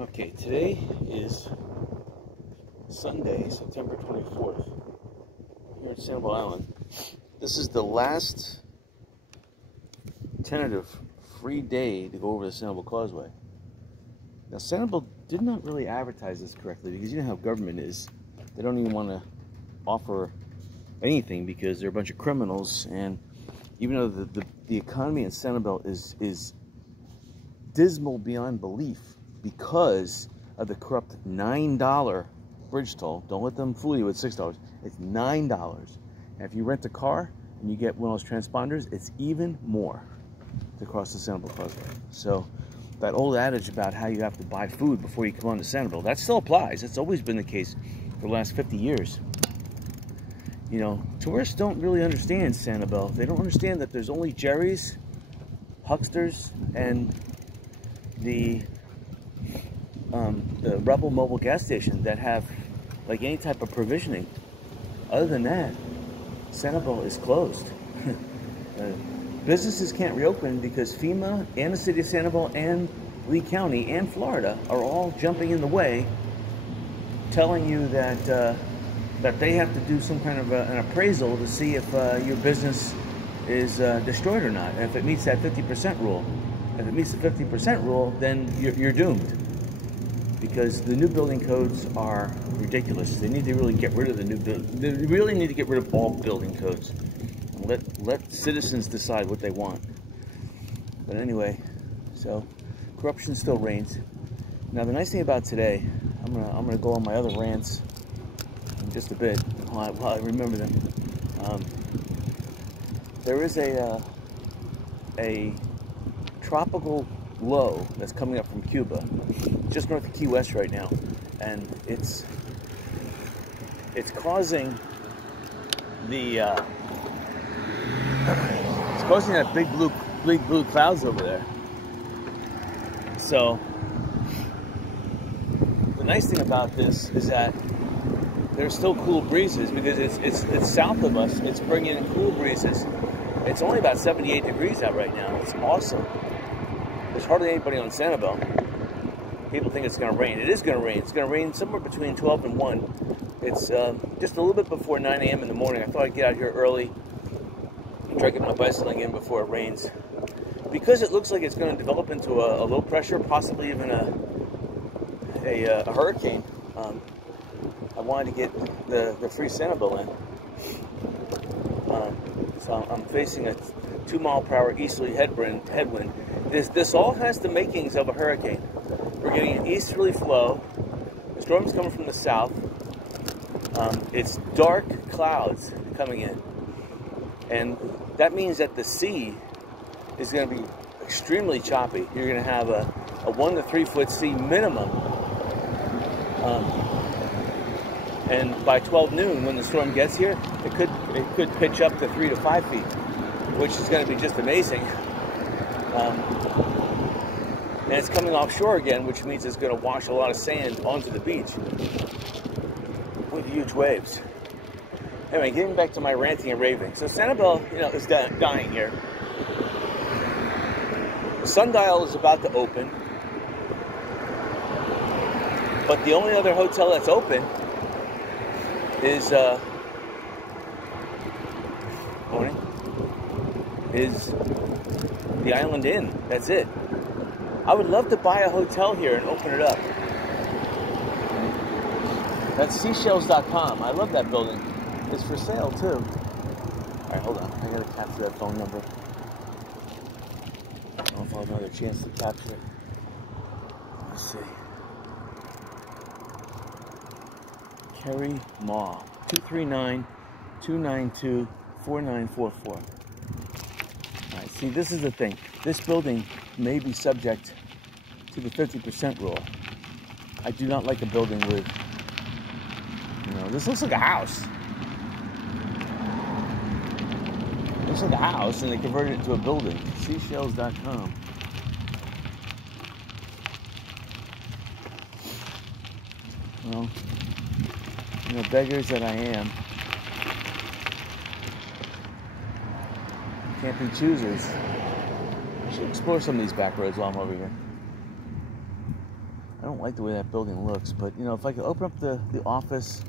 Okay, today is Sunday, September 24th, here at Sanibel Island. This is the last tentative free day to go over the Sanibel Causeway. Now, Sanibel did not really advertise this correctly because you know how government is. They don't even want to offer anything because they're a bunch of criminals, and even though the economy in Sanibel is dismal beyond belief because of the corrupt $9 bridge toll. Don't let them fool you with $6. It's $9. And if you rent a car and you get one of those transponders, it's even more to cross the Sanibel Causeway. So that old adage about how you have to buy food before you come on to Sanibel, that still applies. It's always been the case for the last 50 years. You know, tourists don't really understand Sanibel. They don't understand that there's only Jerry's, Hucksters, and the Rebel mobile gas station that have like any type of provisioning. Other than that, Sanibel is closed. Businesses can't reopen because FEMA and the city of Sanibel and Lee County and Florida are all jumping in the way, telling you that that they have to do some kind of an appraisal to see if your business is destroyed or not, and if it meets that 50% rule. If it meets the 50% rule, then you're doomed. Because the new building codes are ridiculous. They need to really get rid of they really need to get rid of all building codes. And let citizens decide what they want. But anyway, so corruption still reigns. Now the nice thing about today, I'm gonna go on my other rants in just a bit while I remember them. There is a tropical low that's coming up from Cuba, just north of Key West right now, and it's causing it's causing that big blue clouds over there. So the nice thing about this is that there's still cool breezes because it's south of us. It's bringing in cool breezes. It's only about 78 degrees out right now. It's awesome. There's hardly anybody on Sanibel. People think it's going to rain. It is going to rain. It's going to rain somewhere between 12 and 1. It's just a little bit before 9 a.m. in the morning. I thought I'd get out here early and try to get my bicycling in before it rains. Because it looks like it's going to develop into a low pressure, possibly even a hurricane, I wanted to get the free Sanibel in. So I'm facing a 2-mile-per-hour easterly headwind. This all has the makings of a hurricane. We're getting an easterly flow. The storm's coming from the south. It's dark clouds coming in. And that means that the sea is going to be extremely choppy. You're going to have a 1 to 3 foot sea minimum. And by 12 noon, when the storm gets here, it could pitch up to 3 to 5 feet, which is going to be just amazing. And it's coming offshore again, which means it's going to wash a lot of sand onto the beach with huge waves. Anyway, getting back to my ranting and raving. So Sanibel, is dying here. The sundial is about to open, but the only other hotel that's open is the Island Inn. That's it. I would love to buy a hotel here and open it up. That's seashells.com. I love that building. It's for sale too. All right, hold on. I gotta capture that phone number. I don't know if I'll have another chance to capture it. Let's see. Kerry Maw, 239-292-4944. All right, see, this is the thing. This building may be subject to the 50% rule. I do not like a building with, this looks like a house. It looks like a house, and they converted it into a building. Seashells.com. Well, beggars that I am, can't be choosers. I should explore some of these back roads while I'm over here. I don't don't like the way that building looks, but you know, if I could open up the office,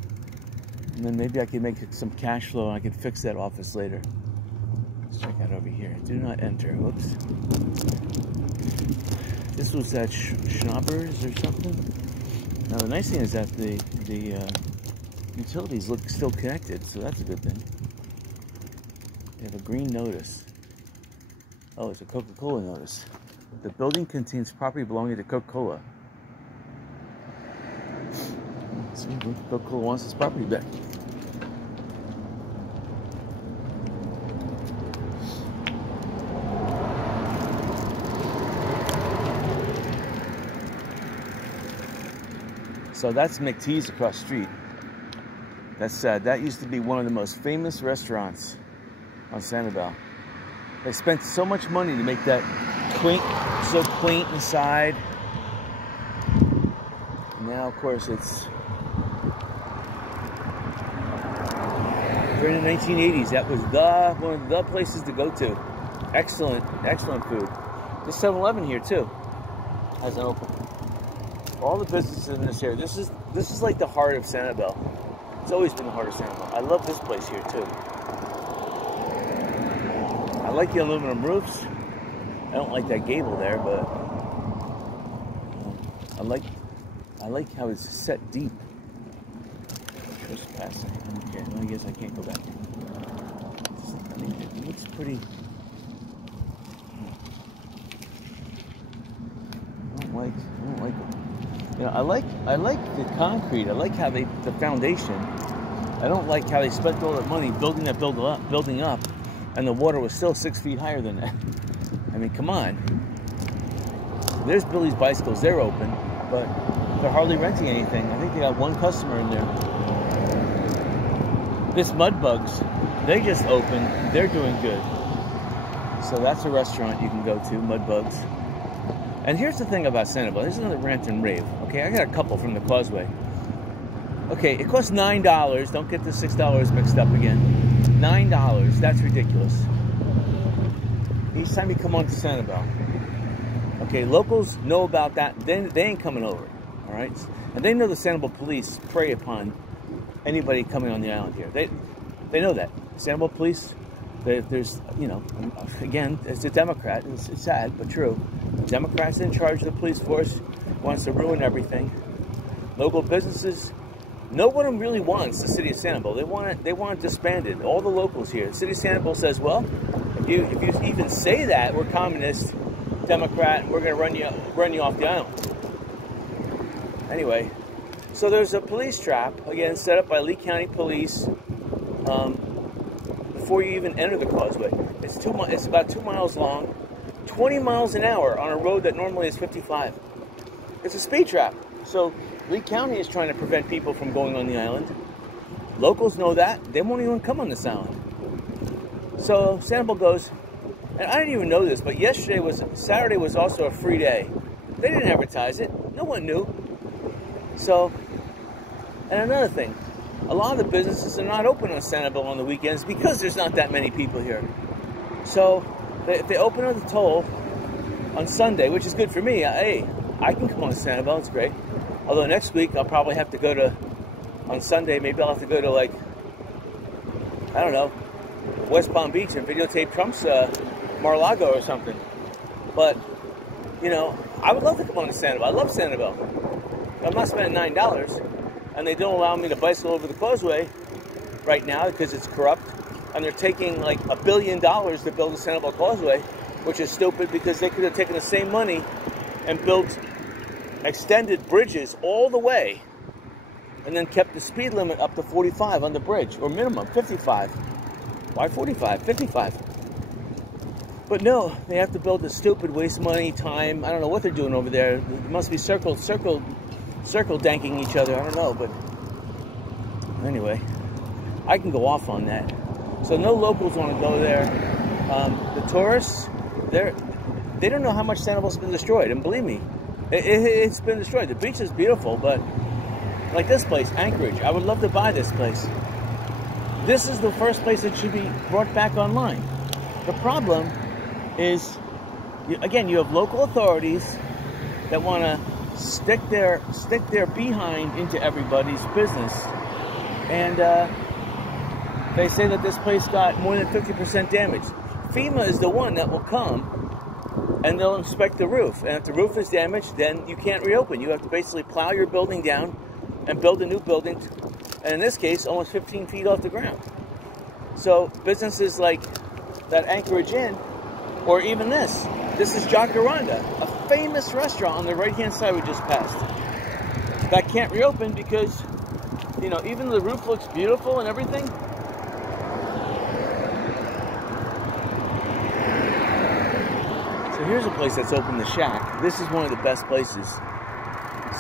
and then maybe I could make some cash flow and I could fix that office later. Let's check out over here. Do not enter. Whoops. This was at Schnaber's or something. Now the nice thing is that the utilities look still connected, so that's a good thing. They have a green notice. Oh, it's a Coca-Cola notice. The building contains property belonging to Coca-Cola. See, Coca-Cola wants its property back. So that's McTee's across the street. That used to be one of the most famous restaurants on Sanibel. They spent so much money to make that so quaint inside. Now, of course, it's during the 1980s. That was one of the places to go to. Excellent food. There's 7-Eleven here too. Hasn't opened. All the businesses in this area. This is like the heart of Sanibel. It's always been the heart of Sanibel. I love this place here too. I like the aluminum roofs. I don't like that gable there, but I like how it's set deep. Trespassing. Okay, well, I guess I can't go back. I mean, it looks pretty. I don't like it. You know, I like the concrete. I like how the foundation. I don't like how they spent all that money building that building up, and the water was still 6 feet higher than that. I mean, come on. There's Billy's Bicycles. They're open, but they're hardly renting anything. I think they got one customer in there. This Mudbugs, they just opened. They're doing good. So that's a restaurant you can go to, Mudbugs. And here's the thing about Sanibel. Here's another rant and rave. Okay, I got a couple from the Causeway. Okay, it costs $9. Don't get the $6 mixed up again. $9. That's ridiculous. Each time you come on to Sanibel. Okay, locals know about that. They ain't coming over. All right? And they know the Sanibel police prey upon anybody coming on the island here. They know that. Sanibel police, there's, you know, again, it's a Democrat. It's sad, but true. Democrats in charge of the police force, wants to ruin everything. Local businesses, no one really wants the city of Sanibel. They want it disbanded. All the locals here. The city of Sanibel says, well, if you even say that we're communist, Democrat, we're going to run you off the island. Anyway, so there's a police trap again set up by Lee County Police before you even enter the Causeway. It's about 2 miles long. 20 miles an hour on a road that normally is 55. It's a speed trap. So Lee County is trying to prevent people from going on the island. Locals know that. They won't even come on this island. So Sanibel goes, and I didn't even know this, but Saturday was also a free day. They didn't advertise it. No one knew. So, and another thing, a lot of the businesses are not open on Sanibel on the weekends because there's not that many people here. So if they open up the toll on Sunday, which is good for me, hey, I can come on to Sanibel, it's great. Although next week I'll probably have to go to, on Sunday, maybe I'll have to go to like, I don't know, West Palm Beach and videotape Trump's Mar-a-Lago or something. But, you know, I would love to come on to Sanibel. I love Sanibel. I'm not spending $9, and they don't allow me to bicycle over the Causeway right now because it's corrupt. And they're taking like $1 billion to build a Sanibel Causeway, which is stupid because they could have taken the same money and built extended bridges all the way and then kept the speed limit up to 45 on the bridge, or minimum 55. Why 45? 55. But no, they have to build the stupid, waste money, time. I don't know what they're doing over there. It must be circle danking each other. I don't know, but anyway, I can go off on that. So no locals want to go there. The tourists, they don't know how much Sanibel's been destroyed. And believe me, it's been destroyed. The beach is beautiful, but like this place, Anchorage, I would love to buy this place. This is the first place that should be brought back online. The problem is, again, you have local authorities that want to stick their behind into everybody's business. And they say that this place got more than 50% damage. FEMA is the one that will come and they'll inspect the roof. And if the roof is damaged, then you can't reopen. You have to basically plow your building down and build a new building. And in this case, almost 15 feet off the ground. So businesses like that Anchorage Inn, or even this is Jacaranda, a famous restaurant on the right-hand side we just passed, that can't reopen because, you know, even though the roof looks beautiful and everything, so here's a place that's open, the Shack. This is one of the best places.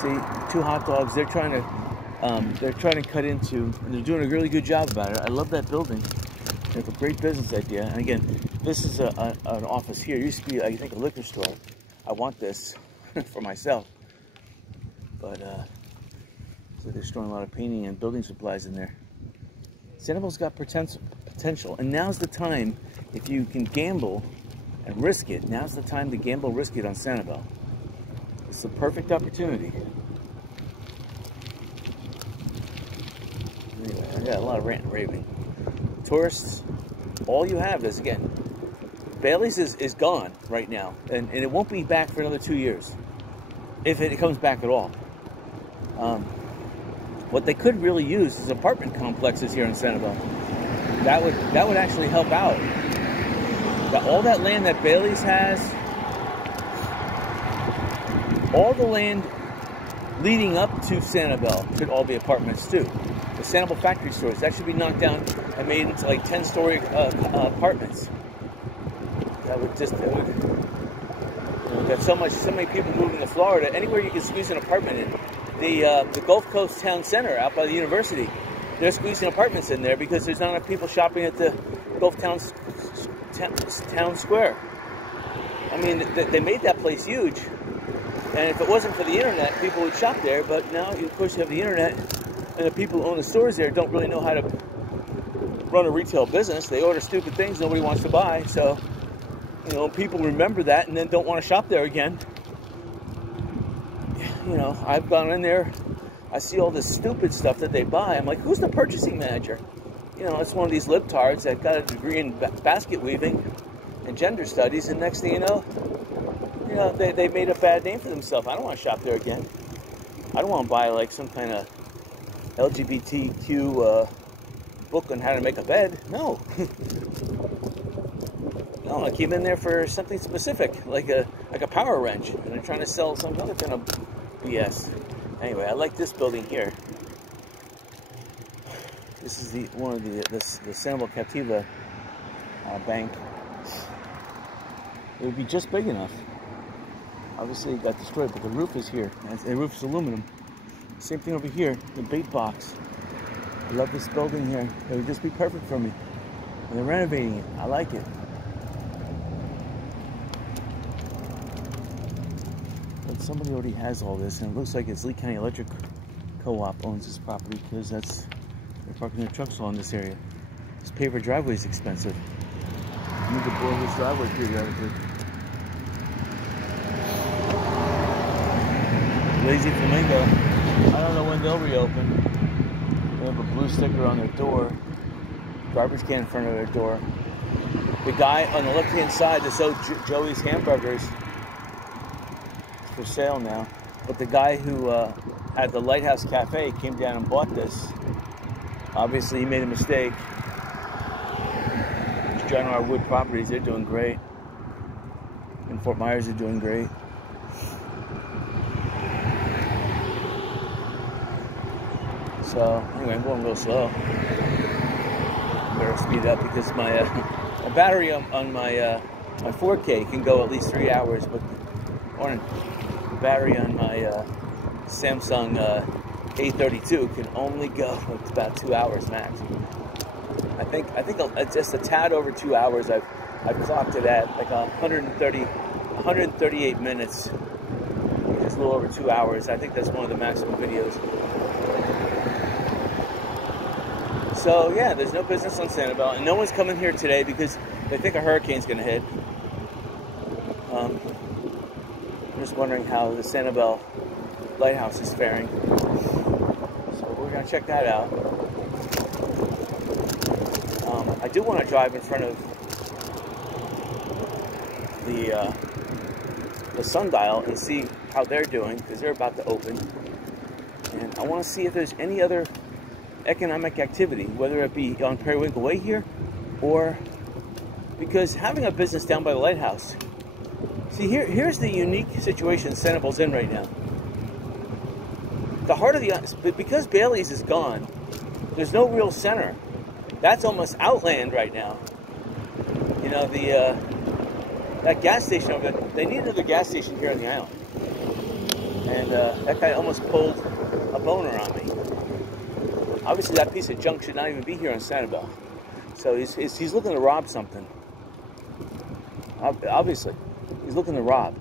See, 2 hot dogs. They're trying to cut into, and they're doing a really good job about it. I love that building. They have a great business idea. And again, this is an office here. It used to be, I think, a liquor store. I want this for myself. But so they're storing a lot of painting and building supplies in there. Sanibel's got potential, and now's the time. If you can gamble and risk it, now's the time to gamble, risk it on Sanibel. It's the perfect opportunity. Anyway, I got a lot of rant and raving. Tourists, all you have is, again, Bailey's is gone right now, and it won't be back for another 2 years, if it comes back at all. What they could really use is apartment complexes here in Sanibel. That would actually help out. All that land that Bailey's has, all the land leading up to Sanibel could all be apartments too. The Sanibel factory stores, that should be knocked down and made into like 10-story apartments. That would just, you know, got so many people moving to Florida. Anywhere you can squeeze an apartment in. The Gulf Coast Town Center out by the university, they're squeezing apartments in there because there's not enough people shopping at the Gulf Town Square. I mean, they made that place huge, and if it wasn't for the internet, people would shop there. But now, of course, you have the internet, and the people who own the stores there don't really know how to run a retail business. They order stupid things nobody wants to buy. So, you know, people remember that and then don't want to shop there again. You know, I've gone in there, I see all this stupid stuff that they buy. I'm like, who's the purchasing manager? You know, it's one of these libtards that got a degree in basket weaving and gender studies, and next thing you know, they made a bad name for themselves. I don't want to shop there again. I don't want to buy like some kind of LGBTQ book on how to make a bed. No. No, I came in there for something specific, like a power wrench, and they're trying to sell some other kind of BS. Anyway, I like this building here. This is the Sanibel Captiva bank. It would be just big enough. Obviously, it got destroyed, but the roof is here. And the roof is aluminum. Same thing over here, the bait box. I love this building here. It would just be perfect for me. And they're renovating it. I like it. But somebody already has all this, and it looks like it's Lee County Electric Co-op owns this property, because they're parking their trucks all in this area. This paver driveway is expensive. You need to blow this driveway periodically. Lazy Flamingo. I don't know when they'll reopen. They have a blue sticker on their door. Garbage can in front of their door. The guy on the left-hand side that sold Joey's hamburgers is for sale now. But the guy who had the Lighthouse Cafe came down and bought this. Obviously, he made a mistake. John R. Wood Properties, they're doing great. And Fort Myers are doing great. So, anyway, I'm going a little slow. Better speed up because my battery on my 4K can go at least 3 hours, but the battery on my Samsung A32 can only go about 2 hours max. I think just a tad over 2 hours. I've clocked it at like 138 minutes. Just a little over 2 hours. I think that's one of the maximum videos. So yeah, there's no business on Sanibel, and no one's coming here today because they think a hurricane's going to hit. I'm just wondering how the Sanibel lighthouse is faring. So we're going to check that out. I do want to drive in front of the sundial and see how they're doing, because they're about to open. And I want to see if there's any other economic activity, whether it be on Periwinkle Way here, or because having a business down by the lighthouse. See, here's the unique situation Sanibel's in right now. The heart of the island, because Bailey's is gone, there's no real center. That's almost outland right now. You know, that gas station over there, they need another gas station here on the island. And that guy almost pulled a boner on me. Obviously, that piece of junk should not even be here on Sanibel. So he's looking to rob something. Obviously, he's looking to rob.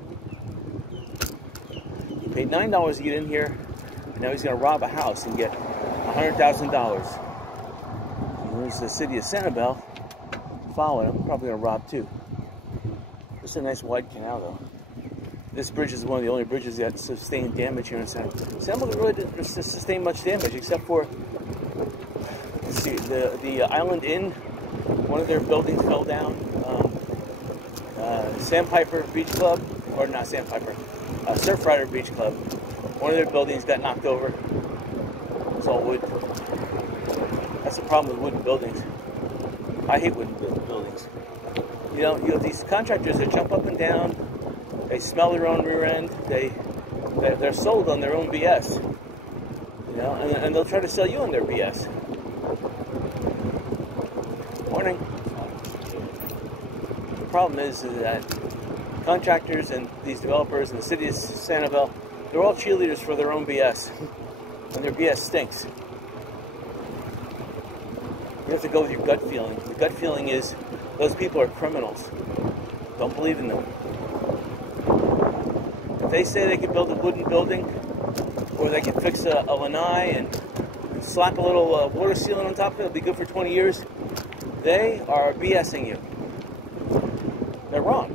He paid $9 to get in here, and now he's going to rob a house and get $100,000. There's the city of Sanibel following him, probably going to rob too. It's a nice wide canal though. This bridge is one of the only bridges that sustained damage here in Sanibel. Sanibel really didn't sustain much damage except for, let's see, the Island Inn. One of their buildings fell down. Sandpiper Beach Club, or not Sandpiper, Surfrider Beach Club. One of their buildings got knocked over. It's all wood. That's the problem with wooden buildings. I hate wooden buildings. You know these contractors that jump up and down. They smell their own rear end. They're sold on their own BS. You know, and they'll try to sell you on their BS. Morning. The problem is that contractors and these developers in the city of Sanibel, they're all cheerleaders for their own BS, and their BS stinks. You have to go with your gut feeling. The gut feeling is those people are criminals. Don't believe in them. If they say they can build a wooden building, or they can fix a lanai and slap a little water sealant on top of it, it'll be good for 20 years, they are BSing you. They're wrong.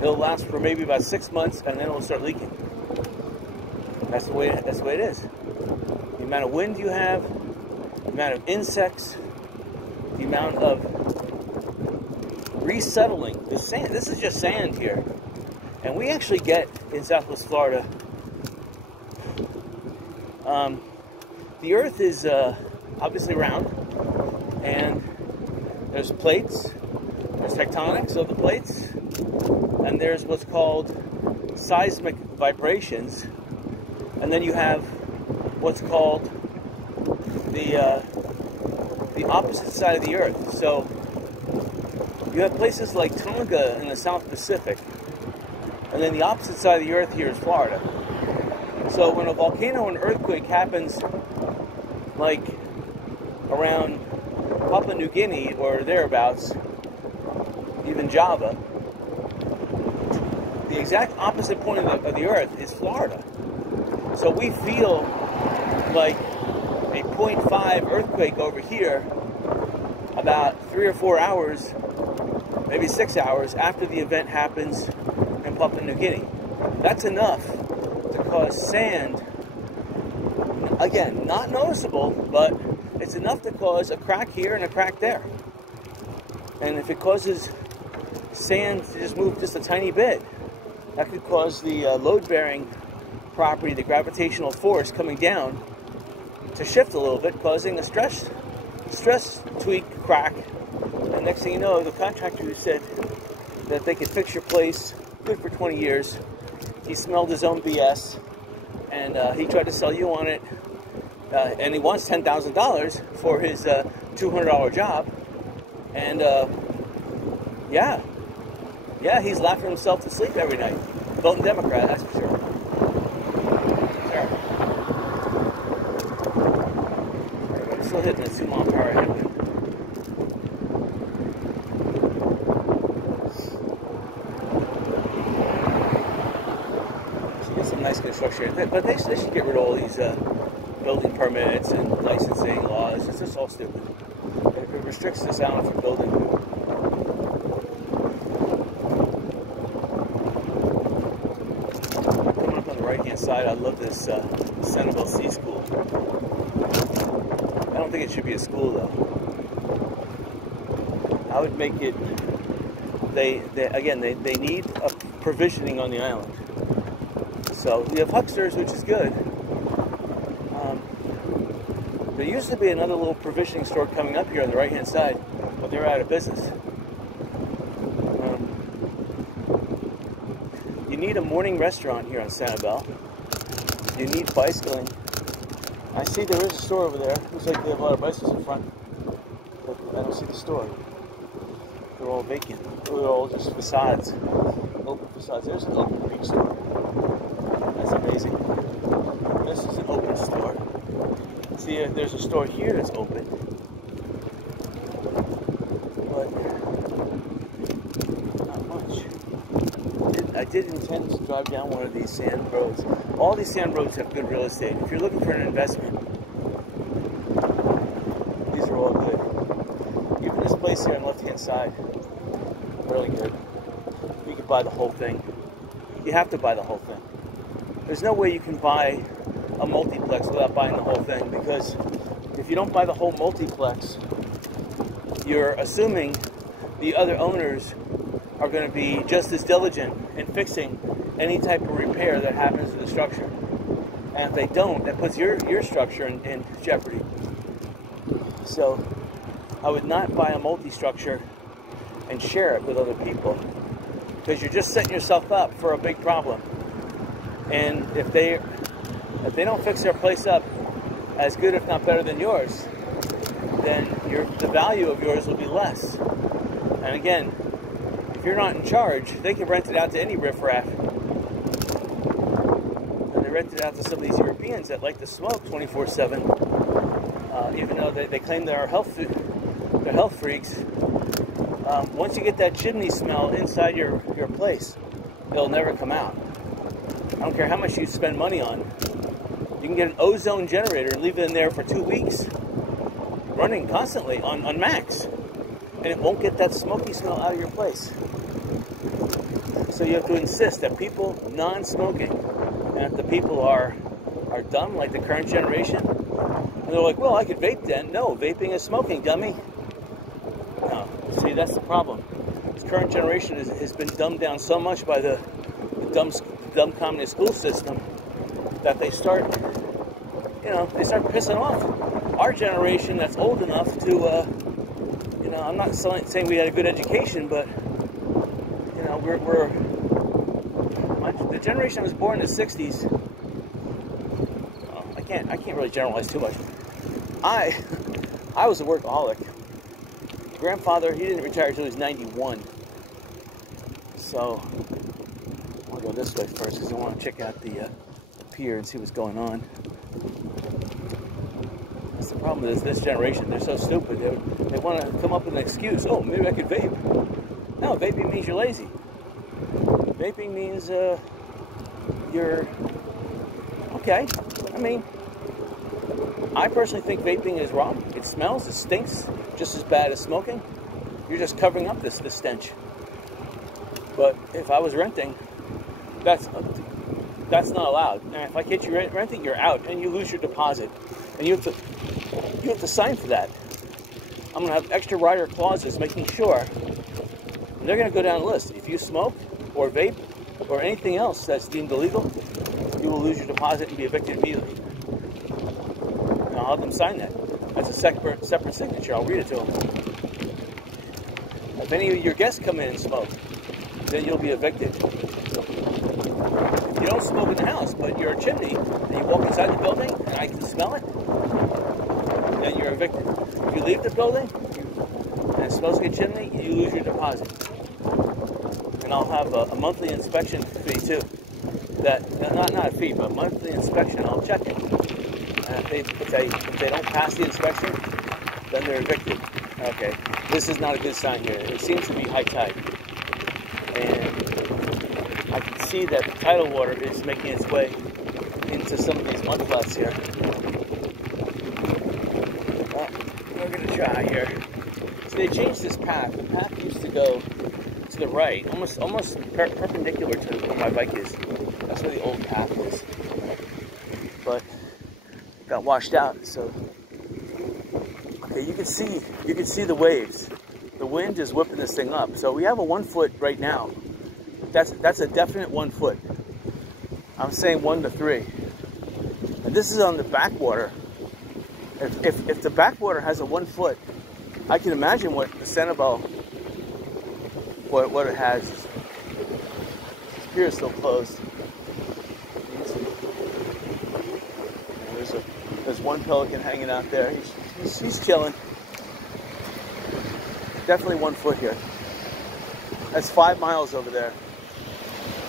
It'll last for maybe about 6 months, and then it'll start leaking. That's the way it is. The amount of wind you have, the amount of insects, the amount of resettling. The sand, this is just sand here. And we actually get, in Southwest Florida, the earth is obviously round, and there's plates, there's tectonics of the plates, and there's what's called seismic vibrations, and then you have what's called the opposite side of the earth. So you have places like Tonga in the South Pacific, and then the opposite side of the earth here is Florida. So when a volcano and earthquake happens, like around Papua New Guinea or thereabouts, even Java, the exact opposite point of the earth is Florida. So we feel like a 0.5 earthquake over here about 3 or 4 hours, maybe 6 hours after the event happens in Papua New Guinea. That's enough to cause sand, again, not noticeable, but it's enough to cause a crack here and a crack there. And if it causes sand to just move just a tiny bit, that could cause the load-bearing property, the gravitational force coming down, to shift a little bit, causing a stress tweak, crack. And next thing you know, the contractor who said that they could fix your place good for 20 years, he smelled his own BS, and he tried to sell you on it, and he wants $10,000 for his $200 job, and yeah, he's laughing himself to sleep every night, voting Democrat, that's for sure. I'm still hitting a 2-mile-per-hour headwind. Some nice construction, but they should get rid of all these building permits and licensing laws. It's just all stupid. It restricts the sound for building. Coming up on the right-hand side. decide I love this Sanibel Sea School. I don't think it should be a school though. I would make it. They need a provisioning on the island. So we have hucksters, which is good. There used to be another little provisioning store coming up here on the right-hand side, but they're out of business. You need a morning restaurant here on Sanibel. You need bicycling. I see there is a store over there. Looks like they have a lot of bicycles in front, but I don't see the store. They're all vacant. They're all just facades, open facades. There's an open Greek store. That's amazing. This is an open store. See, there's a store here that's open, but not much. I did intend to drive down one of these sand roads. All these sand roads have good real estate. If you're looking for an investment, these are all good. Even this place here on the left-hand side, really good. You can buy the whole thing. You have to buy the whole thing. There's no way you can buy a multiplex without buying the whole thing, because if you don't buy the whole multiplex, you're assuming the other owners are going to be just as diligent in fixing any type of repair that happens to the structure. And if they don't, that puts your structure in jeopardy. So I would not buy a multi-structure and share it with other people, because you're just setting yourself up for a big problem. And if they don't fix their place up as good, if not better than yours, then the value of yours will be less. And again, if you're not in charge, they can rent it out to any riffraff. And they rent it out to some of these Europeans that like to smoke 24/7, even though they claim they're health freaks. Once you get that chimney smell inside your place, it'll never come out. I don't care how much you spend money on. You can get an ozone generator and leave it in there for 2 weeks, running constantly on max, and it won't get that smoky smell out of your place. So you have to insist that people non-smoking, and if the people are dumb, like the current generation, and they're like, well, I could vape then. No, vaping is smoking, dummy. No, see, that's the problem. This current generation has been dumbed down so much by the dumb communist school system that they start pissing off our generation that's old enough to, I'm not saying we had a good education, but, the generation that was born in the 60s, I can't really generalize too much. I was a workaholic. Grandfather, he didn't retire until he was 91. So, I'll go this way first because I want to check out the pier and see what's going on. That's the problem with this generation. They're so stupid. They want to come up with an excuse. Oh, maybe I could vape. No, vaping means you're lazy. Vaping means you're... Okay. I mean, I personally think vaping is wrong. It smells, it stinks just as bad as smoking. You're just covering up this stench. But if I was renting, that's not allowed. And if I get you renting, you're out, and you lose your deposit, and you have to sign for that. I'm gonna have extra rider clauses making sure. And they're gonna go down the list. If you smoke or vape or anything else that's deemed illegal, you will lose your deposit and be evicted immediately. And I'll have them sign that. That's a separate signature. I'll read it to them. If any of your guests come in and smoke, then you'll be evicted. If you don't smoke in the house, but you're a chimney, and you walk inside the building, and I can smell it, then you're evicted. If you leave the building, and it smells like a chimney, you lose your deposit. And I'll have a monthly inspection fee, too. Not a fee, but a monthly inspection. I'll check it. And if they don't pass the inspection, then they're evicted. Okay, this is not a good sign here. It seems to be high tide. And I can see that the tidal water is making its way into some of these mud flats here. Well, we're going to try here. So they changed this path. The path used to go to the right, almost perpendicular to where my bike is. That's where the old path is. but it got washed out. So okay, you can see the waves. The wind is whipping this thing up. So we have a 1 foot right now. That's a definite 1 foot. I'm saying 1 to 3. And this is on the backwater. If the backwater has a 1 foot, I can imagine what the Sanibel, what it has. This pier is still closed. There's one pelican hanging out there. He's chilling. Definitely 1 foot here. That's 5 miles over there.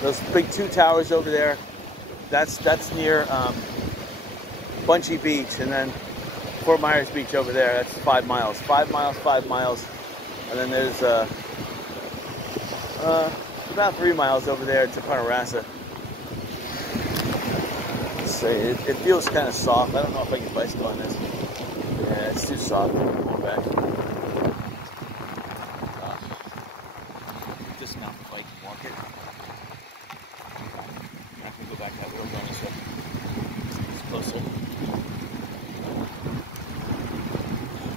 Those big 2 towers over there. That's near Bunchy Beach, and then Fort Myers Beach over there. That's 5 miles. 5 miles, 5 miles, and then there's about 3 miles over there to Ponderosa. It feels kind of soft. I don't know if I can bicycle on this. Yeah, it's too soft. Going back. Dismount the bike and walk it. I'm not going to go back that way. We're going this way. It's closer.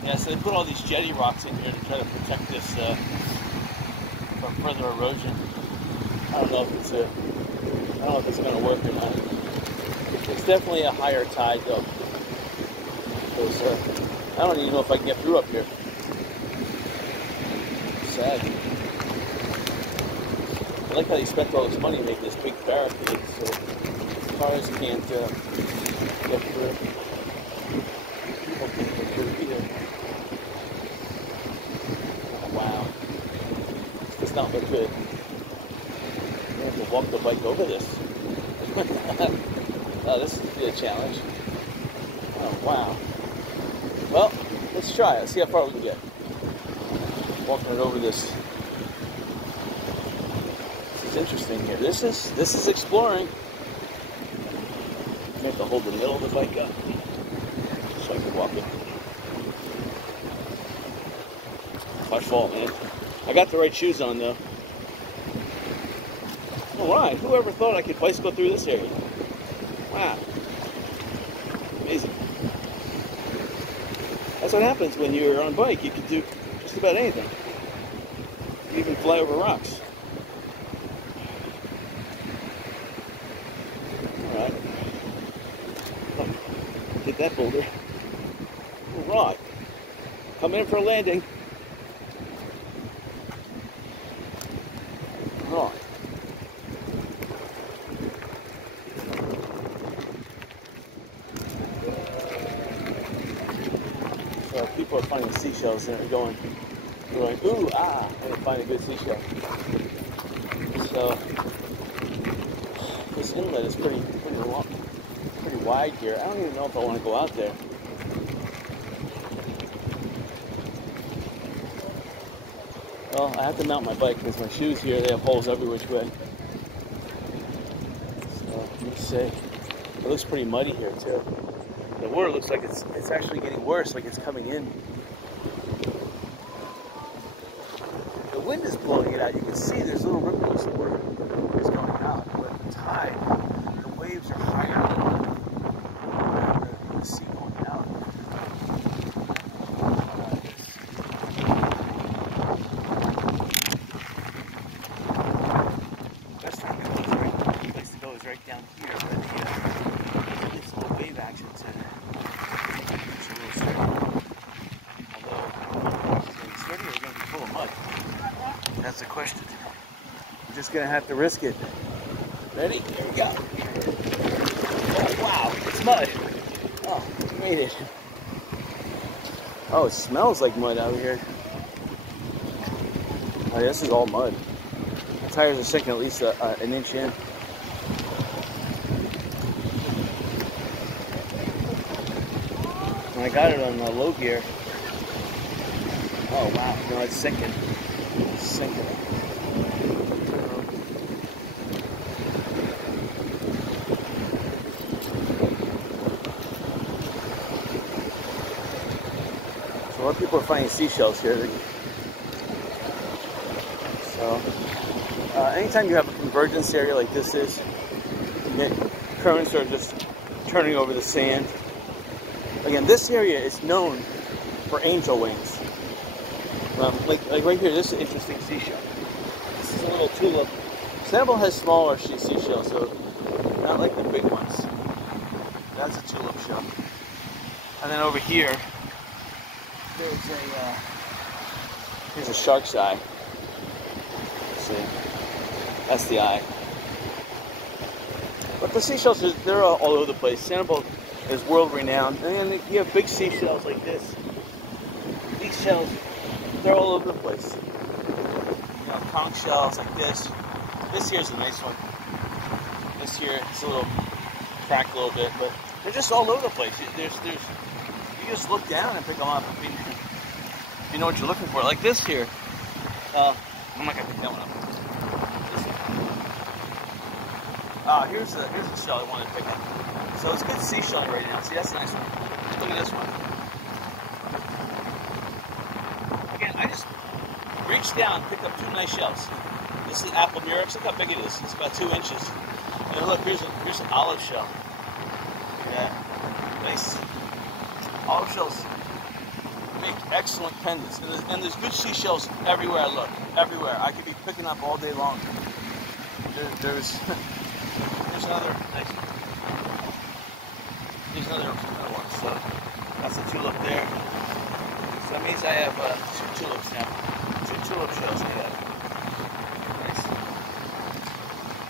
Yeah, so they put all these jetty rocks in here to try to protect this from further erosion. I don't know if it's going to work or not. It's definitely a higher tide though. Because I don't even know if I can get through up here. Sad. I like how they spent all this money to make this big barricade so cars can't get through. People can't get through either. Oh, wow. This does not look good. I have to walk the bike over this. Oh, this is a challenge. Oh, wow. Well, let's try it. Let's see how far we can get. Walking it over this. This is interesting here. This is exploring. I have to hold the middle of the bike up so I can walk it. My fault, man. I got the right shoes on though. Alright, whoever thought I could bicycle through this area? Wow. Amazing. That's what happens when you're on a bike. You can do just about anything. You can even fly over rocks. Alright. Oh, hit that boulder. Alright. Come in for a landing. Alright. So people are finding seashells and they're going, ooh, ah, and they find a good seashell. So this inlet is pretty long, pretty wide here. I don't even know if I want to go out there. Well, I have to mount my bike because my shoes here, they have holes every which way. So let me see. It looks pretty muddy here too. The water looks like it's actually getting worse, like it's coming in. The wind is blowing it out. You can see there's little ripples of water is going out, but the tide, the waves are higher than the sea going out. Best time to go is the place to go is right down here, but this little wave action center. That's the question. I'm just gonna have to risk it. Ready? Here we go. Oh wow, it's mud. Oh, we made it. Oh, it smells like mud out here. Oh, this is all mud. The tires are sinking at least an inch in. And I got it on low gear. Oh wow, no, it's sinking. It's sinking. So a lot of people are finding seashells here. So anytime you have a convergence area like this is, currents are just turning over the sand. Again, this area is known for angel wings. Like right here, this is an interesting seashell. This is a little tulip. Sanibel has smaller seashells, so not like the big ones. That's a tulip shell. And then over here, here's a shark's eye. Let's see, that's the eye. But the seashells, they're all over the place. Sanibel is world renowned. And then you have big seashells like this. These shells, they're all over the place. You know, conch shells like this. This here's a nice one. This here is a little cracked a little bit, but they're just all over the place. You just look down and pick them up. I mean, you know what you're looking for. Like this here. I'm not gonna pick that one up. Here's the shell I wanted to pick up. So it's good seashelling right now. See, that's a nice one. Look at this one. Again, I just reached down and picked up two nice shells. This is apple murex. Look how big it is. It's about 2 inches. And look, here's an olive shell. Yeah, nice. Olive shells make excellent pendants, and there's good seashells everywhere I look. Everywhere. I could be picking up all day long. There's another nice one. There's another one. So that's a tulip there. So that means I have 2 tulips now. 2 tulip shells I have. Nice.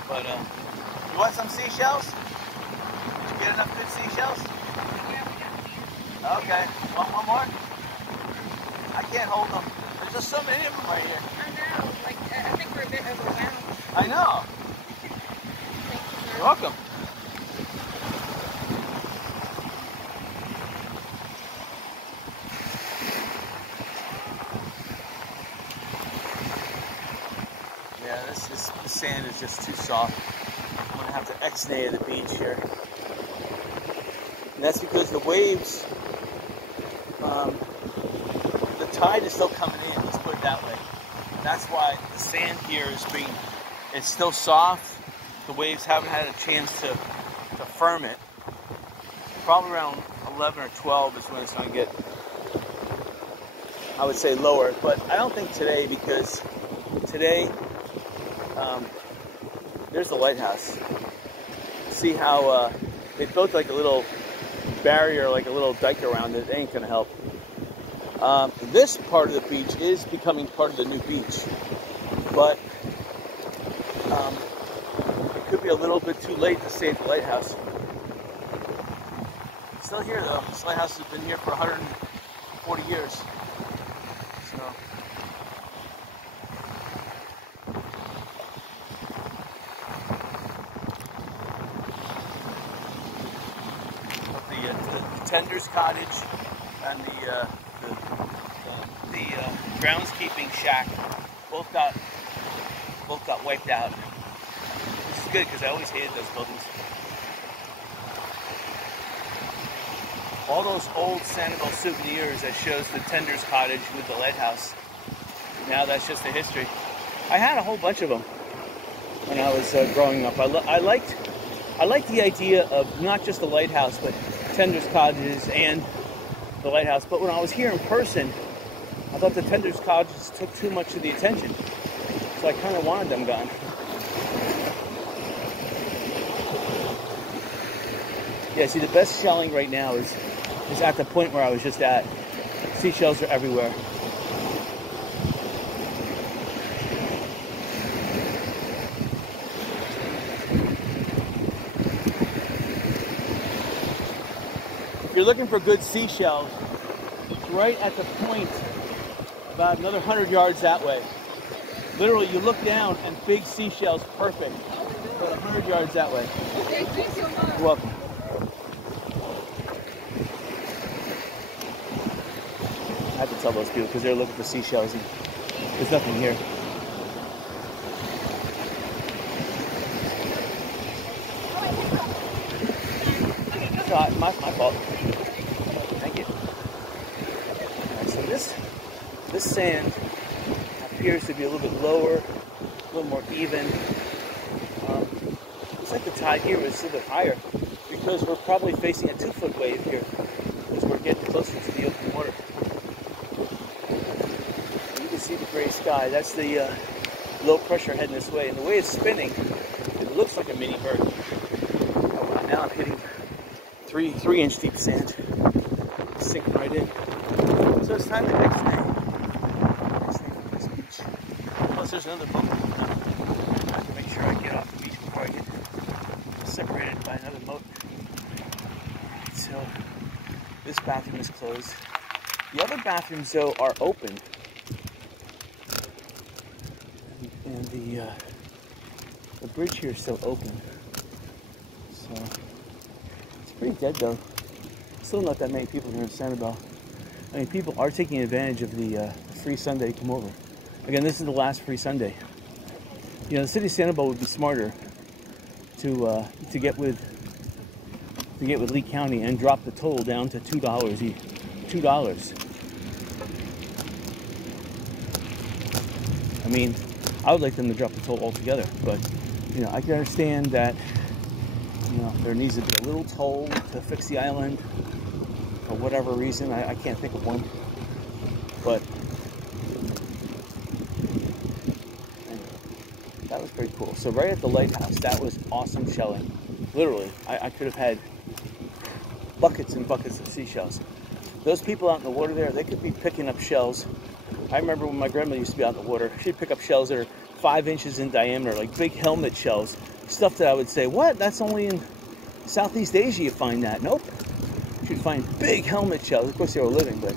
But you want some seashells? Did you get enough good seashells? Okay. Want one more? I can't hold them. There's just so many of them right here. I know. Like, I think we're a bit overwhelmed. I know. You're welcome. Yeah, the sand is just too soft. I'm gonna have to ex-nay the beach here. And that's because the waves, the tide is still coming in, let's put it that way. That's why the sand here it's still soft. The waves haven't had a chance to firm it. Probably around 11 or 12 is when it's going to get, I would say, lower. But I don't think today, because today, there's the lighthouse. See how they built like a little barrier, like a little dike around it. It ain't going to help. This part of the beach is becoming part of the new beach. But it could be a little bit too late to save the lighthouse. It's still here though. This lighthouse has been here for 140 years. So the tender's cottage and the groundskeeping shack both got wiped out. This is good because I always hated those buildings. All those old Sanibel souvenirs that shows the tender's cottage with the lighthouse. Now that's just a history. I had a whole bunch of them when I was growing up. I liked the idea of not just the lighthouse, but tender's cottages and the lighthouse. But when I was here in person, I thought the tender's cottages took too much of the attention. So I kind of wanted them gone. Yeah, see, the best shelling right now is at the point where I was just at. Seashells are everywhere. If you're looking for good seashells, it's right at the point, about another 100 yards that way. Literally, you look down and big seashells, perfect. About 100 yards that way. Okay, thank you so much. You're welcome. I have to tell those people because they're looking for seashells and there's nothing here. It's my fault. Thank you. Right, so this sand appears to be a little bit lower, a little more even. Looks like the tide here is a little bit higher because we're probably facing a 2-foot wave here as we're getting closer to the open water. You can see the gray sky. That's the low pressure heading this way, and the way it's spinning, it looks like a mini bird. Now I'm hitting 3-inch deep sand, sinking right in. So it's time to next day from this beach. Plus there's another boat. I have to make sure I get off the beach before I get separated by another boat. So this bathroom is closed. The other bathrooms though are open. And the bridge here is still open. So it's pretty dead though. Still not that many people here in Sanibel. I mean, people are taking advantage of the free Sunday to come over. Again, this is the last free Sunday. You know, the city of Sanibel would be smarter to get with Lee County and drop the toll down to $2 each. $2. I mean, I would like them to drop the toll altogether, but you know, I can understand that. You know, there needs to be a little toll to fix the island for whatever reason. I can't think of one, but that was pretty cool. So right at the lighthouse, that was awesome shelling. Literally, I could have had buckets and buckets of seashells. Those people out in the water there, they could be picking up shells. I remember when my grandma used to be out in the water, she'd pick up shells that are 5 inches in diameter, like big helmet shells. Stuff that I would say, what? That's only in Southeast Asia you find that. Nope. She'd find big helmet shells. Of course they were living, but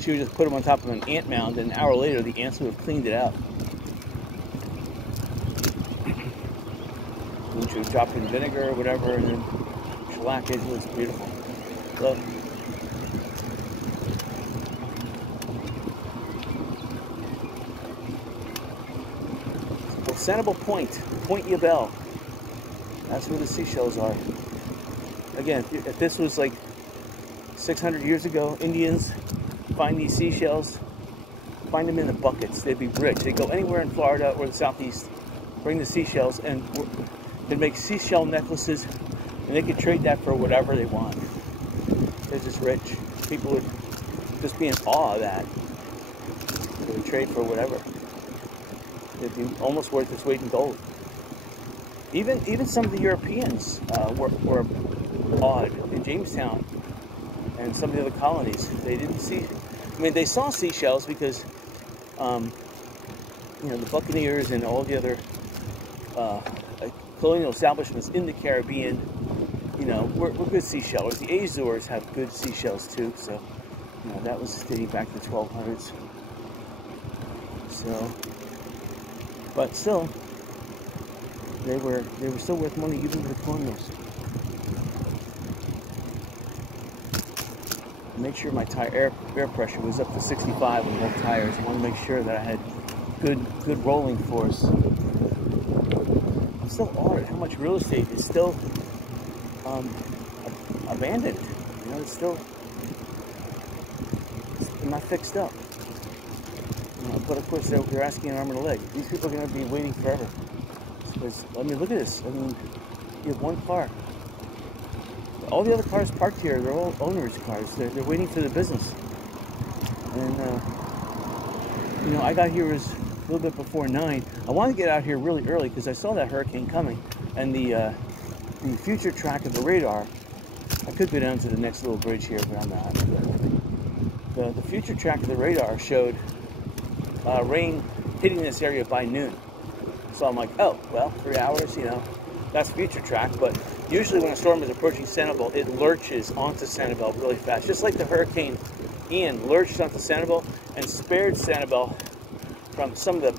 she would just put them on top of an ant mound, and an hour later the ants would have cleaned it out. And she would drop it in vinegar or whatever, and then shellac it. It was beautiful. So, Sanibel Point, Point Yabel. That's where the seashells are. Again, if this was like 600 years ago, Indians find these seashells, find them in the buckets. They'd be rich. They'd go anywhere in Florida or the Southeast, bring the seashells, and they'd make seashell necklaces, and they could trade that for whatever they want. They're just rich. People would just be in awe of that. They would trade for whatever. It'd be almost worth its weight in gold. Even some of the Europeans were awed in Jamestown and some of the other colonies. They didn't see. I mean, they saw seashells because, you know, the Buccaneers and all the other colonial establishments in the Caribbean, you know, were good seashellers. The Azores have good seashells too. So, you know, that was dating back to the 1200s. So. But still, they were still worth money even to the colonials. Make sure my air pressure was up to 65 on both tires. I want to make sure that I had good rolling force. I'm still awed at how much real estate is still abandoned. You know, it's not fixed up. But of course, they're asking an arm and a leg. These people are going to be waiting forever. Because, I mean, look at this. I mean, you have one car. All the other cars parked here, they're all owners' cars. They're waiting for the business. And, you know, I got here a little bit before 9. I wanted to get out here really early because I saw that hurricane coming. And the future track of the radar, I could go down to the next little bridge here, but I'm not. But the future track of the radar showed rain hitting this area by noon. So I'm like, oh, well, 3 hours, you know, that's future track. But usually when a storm is approaching Sanibel, it lurches onto Sanibel really fast. Just like the Hurricane Ian lurched onto Sanibel and spared Sanibel from some of the,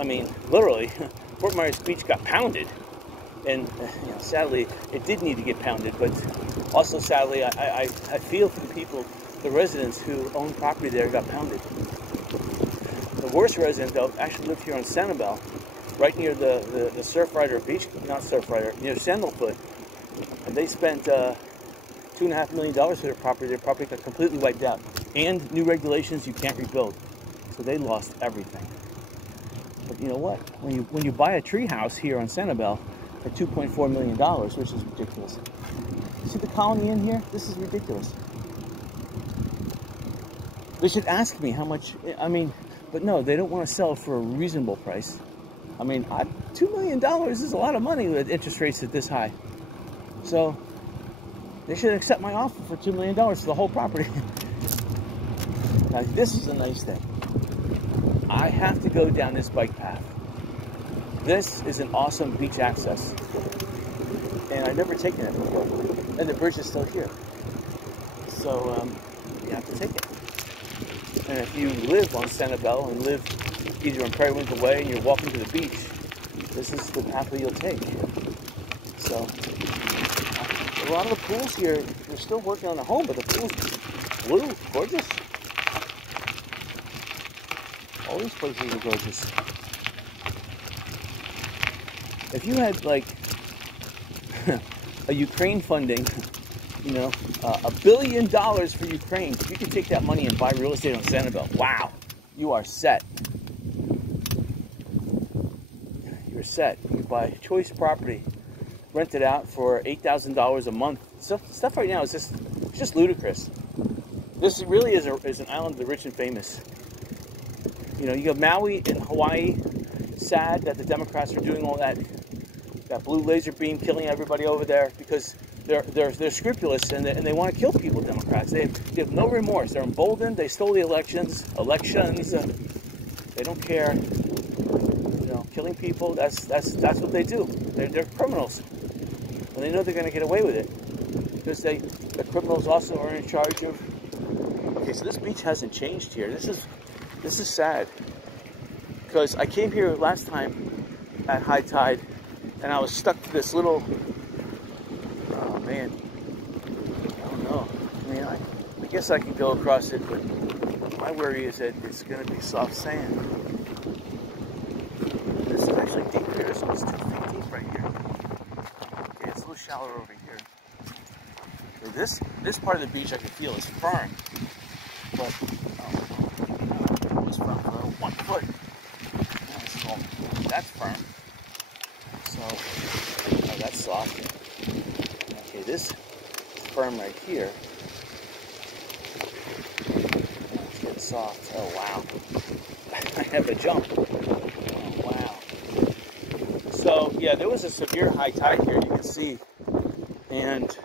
I mean, literally, Fort Myers Beach got pounded. And you know, sadly, it did need to get pounded. But also, sadly, I feel for the people, the residents who own property there got pounded. The worst resident, though, actually lived here on Sanibel, right near the Surfrider Beach, not Surfrider, near Sandalfoot. And they spent $2.5 million for their property. Their property got completely wiped out. And new regulations, you can't rebuild. So they lost everything. But you know what? When you buy a tree house here on Sanibel for $2.4 million, which is ridiculous, See the colony in here? This is ridiculous. They should ask me how much, I mean, but no, they don't want to sell for a reasonable price. I mean, $2 million is a lot of money with interest rates at this high. So, they should accept my offer for $2 million for the whole property. Now, this is a nice thing. I have to go down this bike path. This is an awesome beach access. And I've never taken it before. And the bridge is still here. So, you have to take it. And if you live on Sanibel and live either on Prairie Winter Way and you're walking to the beach, this is the path that you'll take. So, a lot of the pools here, we're still working on the home, but the pool's blue, gorgeous. All these places are gorgeous. If you had like a Ukraine funding, you know, $1 billion for Ukraine, you could take that money and buy real estate on Sanibel. Wow, you are set. You're set. You buy choice property, rent it out for $8,000 a month. Stuff right now is just ludicrous. This really is an island of the rich and famous. You know, you have Maui in Hawaii. Sad that the Democrats are doing all that blue laser beam killing everybody over there because they're scrupulous and they want to kill people. Democrats. They have no remorse. They're emboldened. They stole the elections. They don't care. You know, killing people. That's what they do. They're criminals, and they know they're going to get away with it because the criminals also are in charge of. Okay, so this beach hasn't changed here. This is sad because I came here last time at high tide and I was stuck to this little. Oh man, I don't know. I mean, I guess I can go across it, but my worry is that it's going to be soft sand. This is actually deep here. It's almost 2 feet deep right here. Okay, it's a little shallower over here. So this part of the beach I can feel is firm, but it was firm for 1 foot. That's firm. So that's soft. Okay, this is firm right here. It's getting soft. Oh wow. I have a jump. Oh wow. So yeah, there was a severe high tide here, you can see. And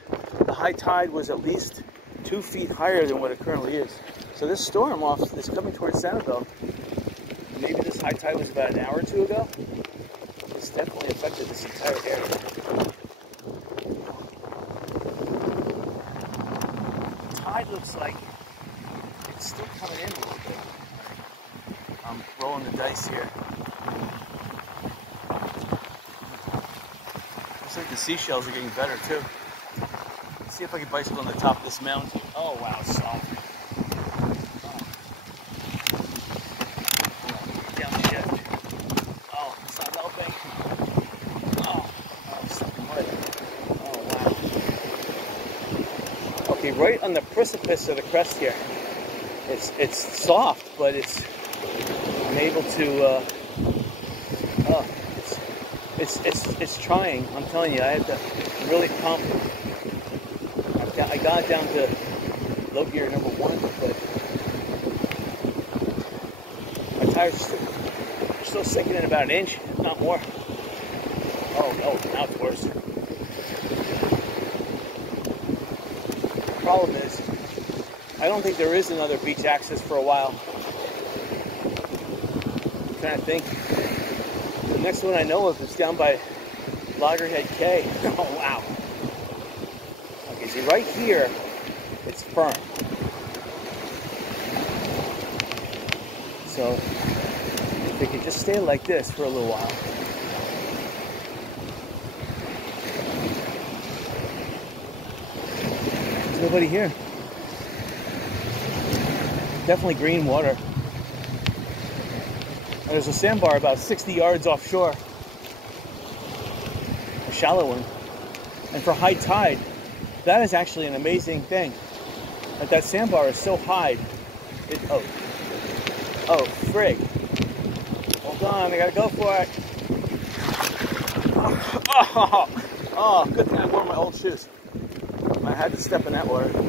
the high tide was at least 2 feet higher than what it currently is. So this storm is coming towards Sanibel. Maybe this high tide was about an hour or two ago. It's definitely affected this entire area. The tide looks like it's still coming in a little bit. I'm rolling the dice here. Looks like the seashells are getting better too. Let's see if I can bicycle on the top of this mountain. Oh wow, it's soft. Okay, right on the precipice of the crest here. It's soft, but I'm able to. It's trying. I'm telling you, I had to really pump. I got it down to low gear number 1, but my tires are still sinking in about 1 inch, if not more. Oh no, now it's worse. The problem is, I don't think there is another beach access for a while. I'm trying to think. The next one I know of is down by Loggerhead Cay. Oh wow. Okay, see right here, it's firm. So if it could just stay like this for a little while. There's nobody here. Definitely green water. And there's a sandbar about 60 yards offshore. A shallow one. And for high tide, that is actually an amazing thing. That sandbar is so high. Oh, frig. Hold on, I gotta go for it. Oh, good thing I wore my old shoes. I had to step in that water. Oh,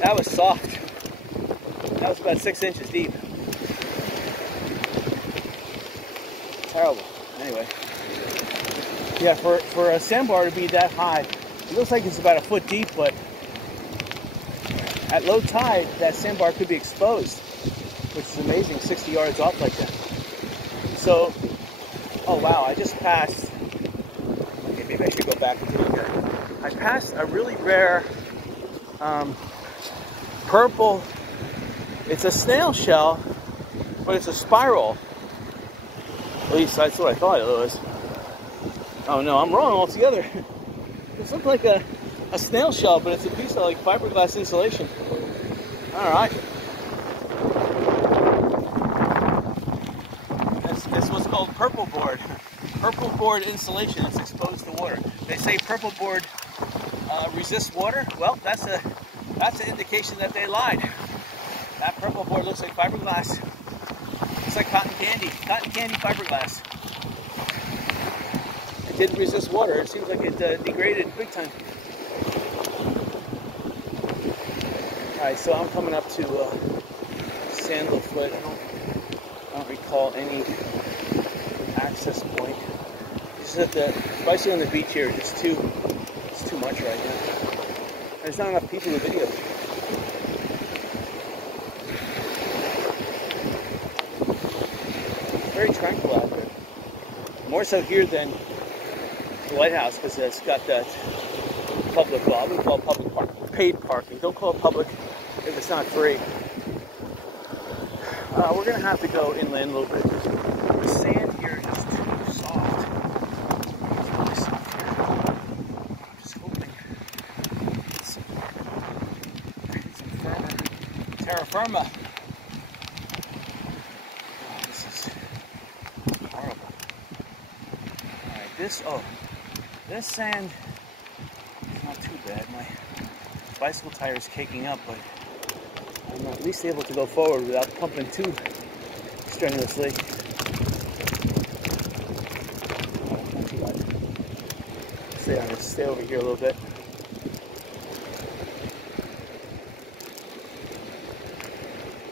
that was soft. That was about 6 inches deep. Terrible. Anyway. Yeah, for a sandbar to be that high, it looks like it's about a foot deep, but at low tide, that sandbar could be exposed, which is amazing, 60 yards off like that. So, oh wow, I just passed, okay, maybe I should go back and take a, I passed a really rare purple, it's a snail shell, but it's a spiral. At least that's what I thought it was. Oh no, I'm wrong altogether. It looks like a snail shell, but it's a piece of like fiberglass insulation. Alright. This was called purple board. Purple board insulation. It's exposed to water. They say purple board resists water. Well, that's an indication that they lied. That purple board looks like fiberglass. Looks like cotton candy. Cotton candy fiberglass. It didn't resist water. It seems like it degraded big time. Alright, so I'm coming up to Sandalfoot. I don't recall any access point. Just that the bicycle on the beach here is it's too much right now. There's not enough people to video. Very tranquil out there. More so here than the lighthouse because it's got that public, well, we call it public parking, paid parking. Don't call it public if it's not free. We're going to have to go inland a little bit. The sand here is too soft. It's really soft here. I'm just hoping it's some firmer terra firma. Oh, this is horrible. Alright, this sand is not too bad. My bicycle tire is caking up, but I'm at least able to go forward without pumping too strenuously. Not too bad. Stay over here a little bit.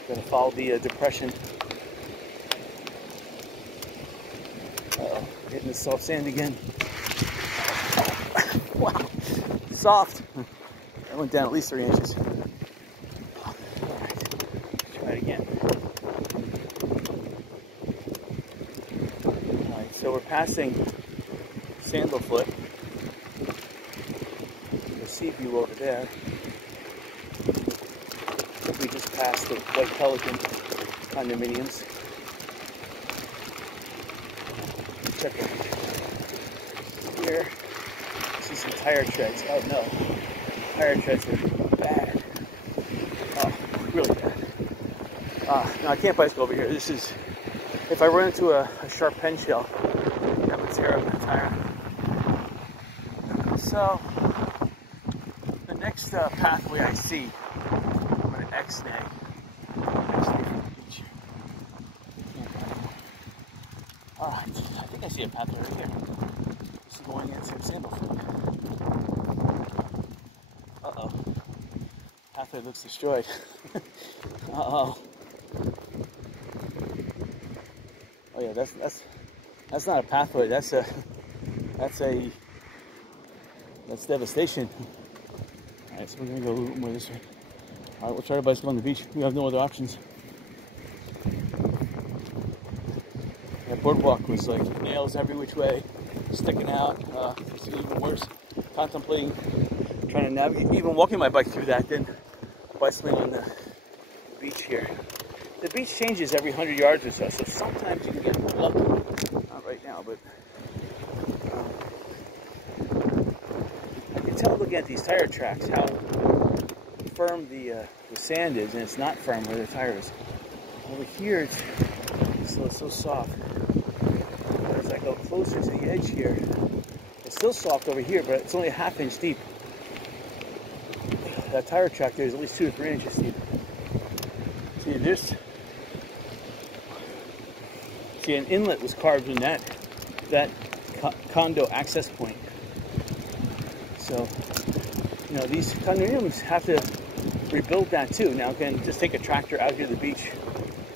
Gonna follow the depression. Uh-oh, hitting the soft sand again. Wow, soft. That went down at least 3 inches. Again. Alright, so we're passing Sandalfoot. The sea view over there. We just passed the White Pelican condominiums. Check it here. See some tire treads. Oh no. Tire treads are bad. Oh, really bad. No, I can't bicycle over here. This is, if I run into a sharp pen shell, that would tear up the tire. So, the next pathway I see, I'm going to X-nay. From the beach. I think I see a pathway right here. This is going into Sandalfoot. Uh-oh. Pathway looks destroyed. Uh-oh. Oh yeah, that's not a pathway. That's devastation. All right, so we're gonna go a little more this way. All right, we'll try to bicycle on the beach. We have no other options. That boardwalk was like nails every which way, sticking out. It's even worse. Contemplating trying to navigate, even walking my bike through that, than bicycling on the beach here. The beach changes every 100 yards or so, so sometimes you can get lucky. Not right now, but I can tell looking at these tire tracks how firm the sand is, and it's not firm where the tire is. Over here, it's so soft. But as I go closer to the edge here, it's still soft over here, but it's only a ½ inch deep. That tire track there is at least 2 to 3 inches deep. See, an inlet was carved in that condo access point. So, you know, these condominiums have to rebuild that too. Now, again, just take a tractor out here to the beach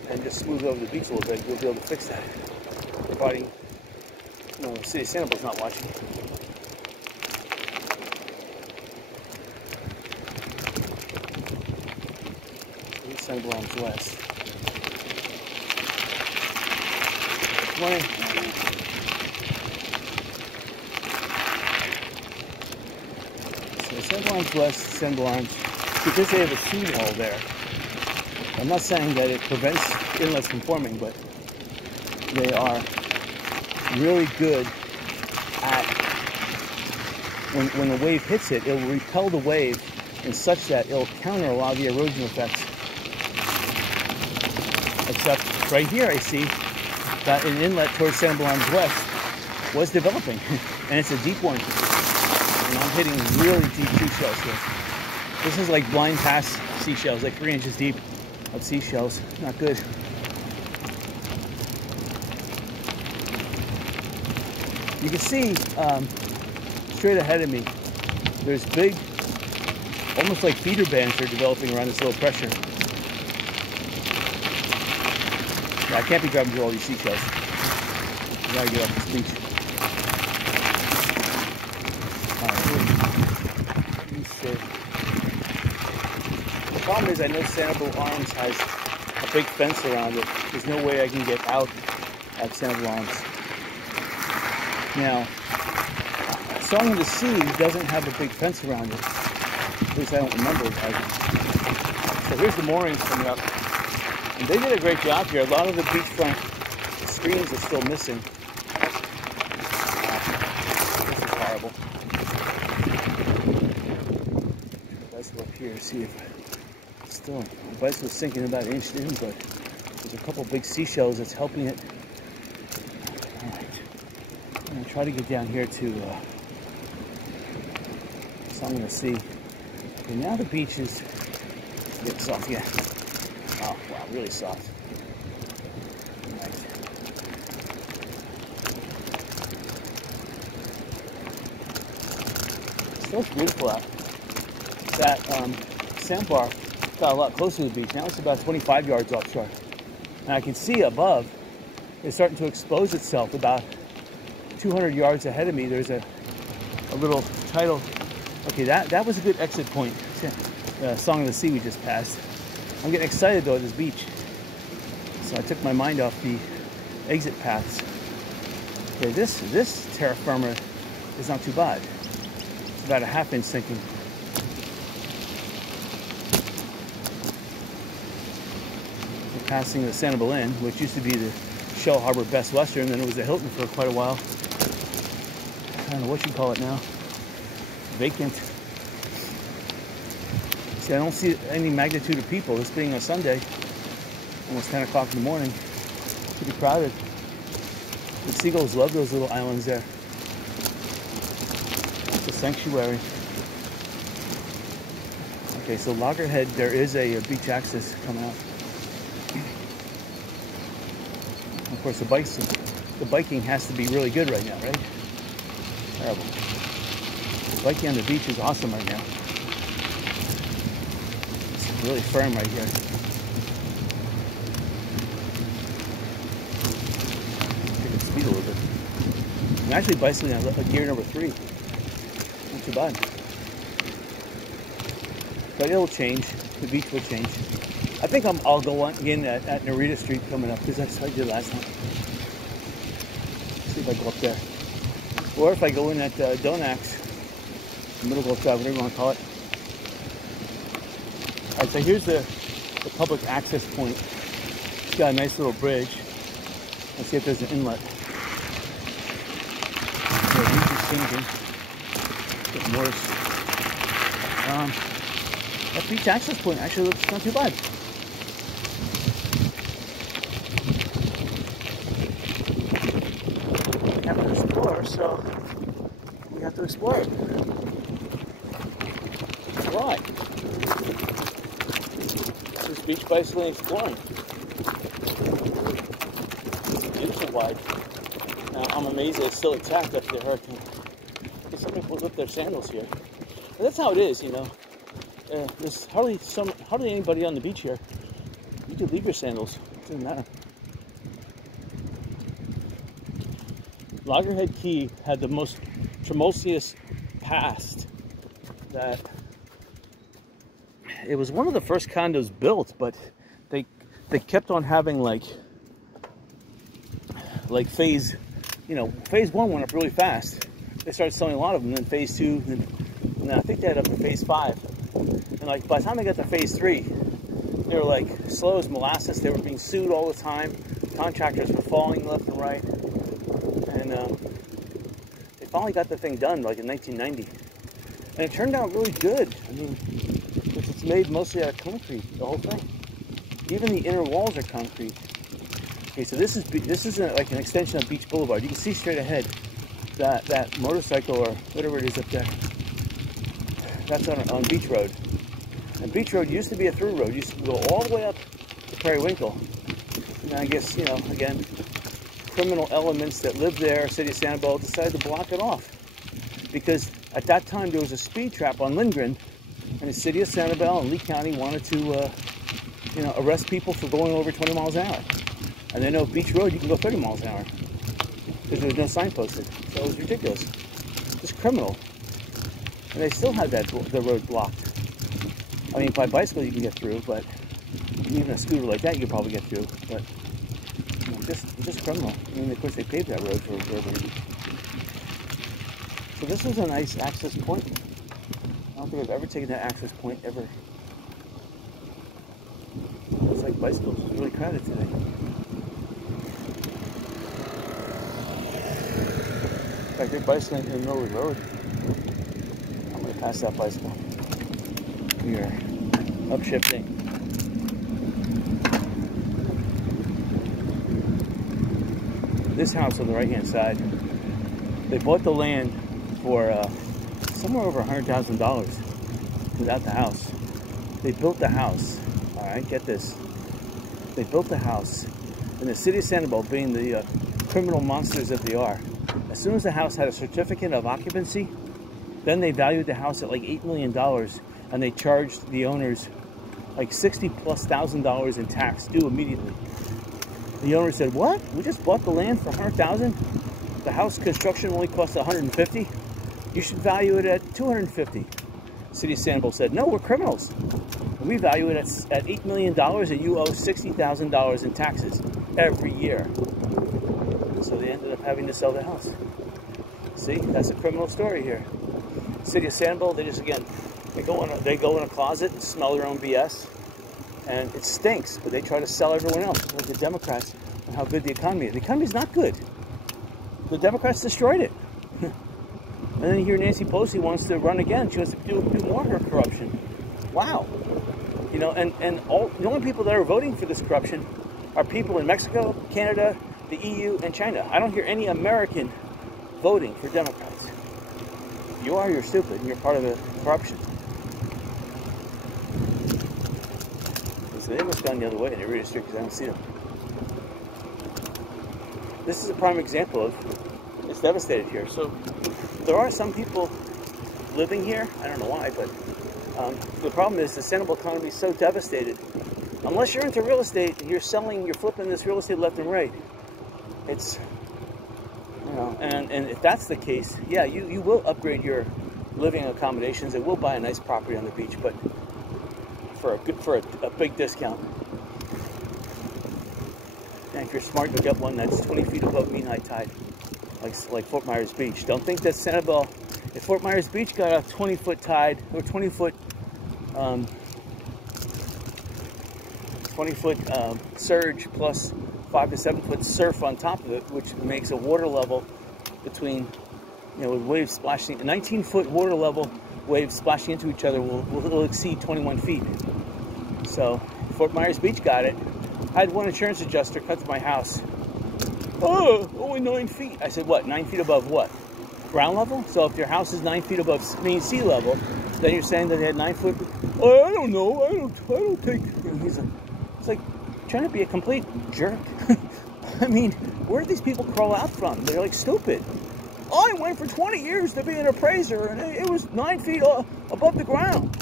and just smooth over the beach a little bit. You'll be able to fix that, providing, you know, the city of Sanibel's not watching. Sanibel Island West. Morning. So Sanibel Island West, Sanibel Island, because they have a seawall there. I'm not saying that it prevents inlets from forming, but they are really good at, when the wave hits it, it will repel the wave in such that it'll counter a lot of the erosion effects. Except right here I see that an inlet towards Sanibel Island West was developing, and it's a deep one. And I'm hitting really deep seashells here. This is like blind pass seashells, like 3 inches deep of seashells. Not good. You can see straight ahead of me, there's big, almost like feeder bands are developing around this low pressure. Yeah, I can't be driving through all these seashells. I gotta get off this beach. The problem is I know Sanibel Arms has a big fence around it. There's no way I can get out at Sanibel Arms. Now, Song of the Sea doesn't have a big fence around it. At least I don't remember it having. So here's the moorings coming up. And they did a great job here. A lot of the beachfront screens are still missing. This is horrible. Bicycle up here to see if still the bicycle's sinking about an inch in, but there's a couple big seashells that's helping it. Alright. I'm gonna try to get down here to Song of the Sea. Okay, now the beach is getting soft again. Oh, wow, really soft. Right. Still beautiful out. That sandbar got a lot closer to the beach. Now it's about 25 yards offshore. And I can see above, it's starting to expose itself. About 200 yards ahead of me, there's a little tidal. Okay, that was a good exit point. Song of the Sea we just passed. I'm getting excited though at this beach. So I took my mind off the exit paths. Okay, this terra firma is not too bad. It's about a ½ inch sinking. We're passing the Sanibel Inn, which used to be the Shell Harbor Best Western, then it was the Hilton for quite a while. I don't know what you call it now. Vacant. See, I don't see any magnitude of people. This being a Sunday, almost 10 o'clock in the morning, pretty crowded. The seagulls love those little islands there. It's a sanctuary. Okay, so Loggerhead, there is a beach access coming out. Of course, the biking has to be really good right now, right? Terrible. The biking on the beach is awesome right now. Really firm right here. Take the speed a little bit. I'm actually bicycling on gear number 3. Not too bad. But it'll change. The beach will change. I think I'll go on again at Narita Street coming up, because that's what I did last time. See if I go up there. Or if I go in at Donax, Middle Gulf Drive, whatever you want to call it. Alright, so here's the public access point. It's got a nice little bridge. Let's see if there's an inlet. So the beach is changing. It's getting worse. That beach access point actually looks not too bad. We have to explore, so we have to explore it. Why? This beach bicycling exploring. Beautiful wide. I'm amazed that it's still intact after the hurricane. Okay, somebody with their sandals here. And that's how it is, you know. There's hardly anybody on the beach here. You could leave your sandals. It doesn't matter. Loggerhead Key had the most tumultuous past. That it was one of the first condos built, but they kept on having like phase, you know, phase 1 went up really fast. They started selling a lot of them. Then phase 2, and I think they had up to phase 5. And like by the time they got to phase 3, they were like slow as molasses. They were being sued all the time. Contractors were falling left and right. And they finally got the thing done like in 1990. And it turned out really good. I mean, because it's made mostly out of concrete, the whole thing. Even the inner walls are concrete. Okay, so this is like an extension of Beach Boulevard. You can see straight ahead that motorcycle or whatever it is up there. That's on Beach Road. And Beach Road used to be a through road. It used to go all the way up to Periwinkle. And I guess, you know, again, criminal elements that lived there, City of Sanibel, decided to block it off. Because at that time there was a speed trap on Lindgren, and the City of Sanibel and Lee County wanted to, you know, arrest people for going over 20 miles an hour. And they know Beach Road you can go 30 miles an hour because there was no sign posted. So it was ridiculous, just criminal. And they still had the road blocked. I mean, by bicycle you can get through, but even a scooter like that you could probably get through. But you know, just criminal. I mean, of course they paved that road for a reason. So this is a nice access point. I don't think I've ever taken that access point ever. It's like bicycles. It's really crowded today. In fact, they're bicycling in the middle of the road. I'm going to pass that bicycle. We are upshifting. This house on the right-hand side, they bought the land for somewhere over $100,000 without the house. They built the house. All right, get this. They built the house, and the City of Sanibel, being the criminal monsters that they are, as soon as the house had a certificate of occupancy, then they valued the house at like $8 million, and they charged the owners like $60,000+ in tax due immediately. The owner said, "What? We just bought the land for $100,000? The house construction only cost $150. You should value it at $250." City of Sanibel said, "No, we're criminals. We value it at $8 million, and you owe $60,000 in taxes every year." So they ended up having to sell the house. See, that's a criminal story here. City of Sanibel, they just, again, they go in a closet and smell their own BS, and it stinks, but they try to sell everyone else, like the Democrats, and how good the economy is. The economy's not good. The Democrats destroyed it. And then you hear Nancy Pelosi wants to run again. She wants to do more of her corruption. Wow. You know, and the only people that are voting for this corruption are people in Mexico, Canada, the EU, and China. I don't hear any American voting for Democrats. You're stupid, and you're part of the corruption. So they must have gone the other way, and they're really strict because I don't see them. This is a prime example of it's devastated here. So there are some people living here. I don't know why, but the problem is the Sanibel economy is so devastated. Unless you're into real estate, you're flipping this real estate left and right. It's, you know, and if that's the case, yeah, you will upgrade your living accommodations. It will buy a nice property on the beach, but for a big discount. And if you're smart, you'll get one that's 20 feet above mean high tide, like Fort Myers Beach. Don't think that Sanibel, if Fort Myers Beach got a 20-foot tide or 20-foot surge plus 5 to 7 foot surf on top of it, which makes a water level between, you know, with waves splashing, a 19-foot water level waves splashing into each other will exceed 21 feet. So Fort Myers Beach got it. I had one insurance adjuster cut to my house. Oh, only 9 feet. I said, what, 9 feet above what? Ground level? So if your house is 9 feet above mean sea level, then you're saying that they had 9 foot? Oh, I don't know. I don't think. It's like trying to be a complete jerk. I mean, where do these people crawl out from? They're like stupid. I went for 20 years to be an appraiser, and it was 9 feet above the ground.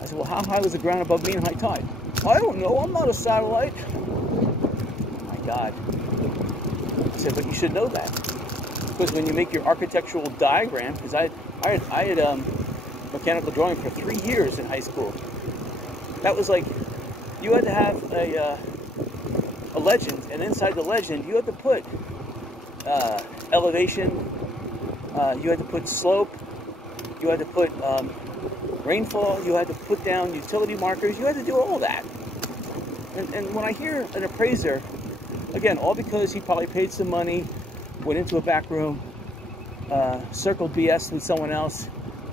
I said, well, how high was the ground above mean high tide? I don't know. I'm not a satellite. Oh, my God. I said, but you should know that. Because when you make your architectural diagram, because I had mechanical drawing for 3 years in high school. That was like, you had to have a legend, and inside the legend, you had to put elevation, you had to put slope, you had to put rainfall, you had to put down utility markers, you had to do all that. And when I hear an appraiser, again, all because he probably paid some money, went into a back room, circled BS with someone else,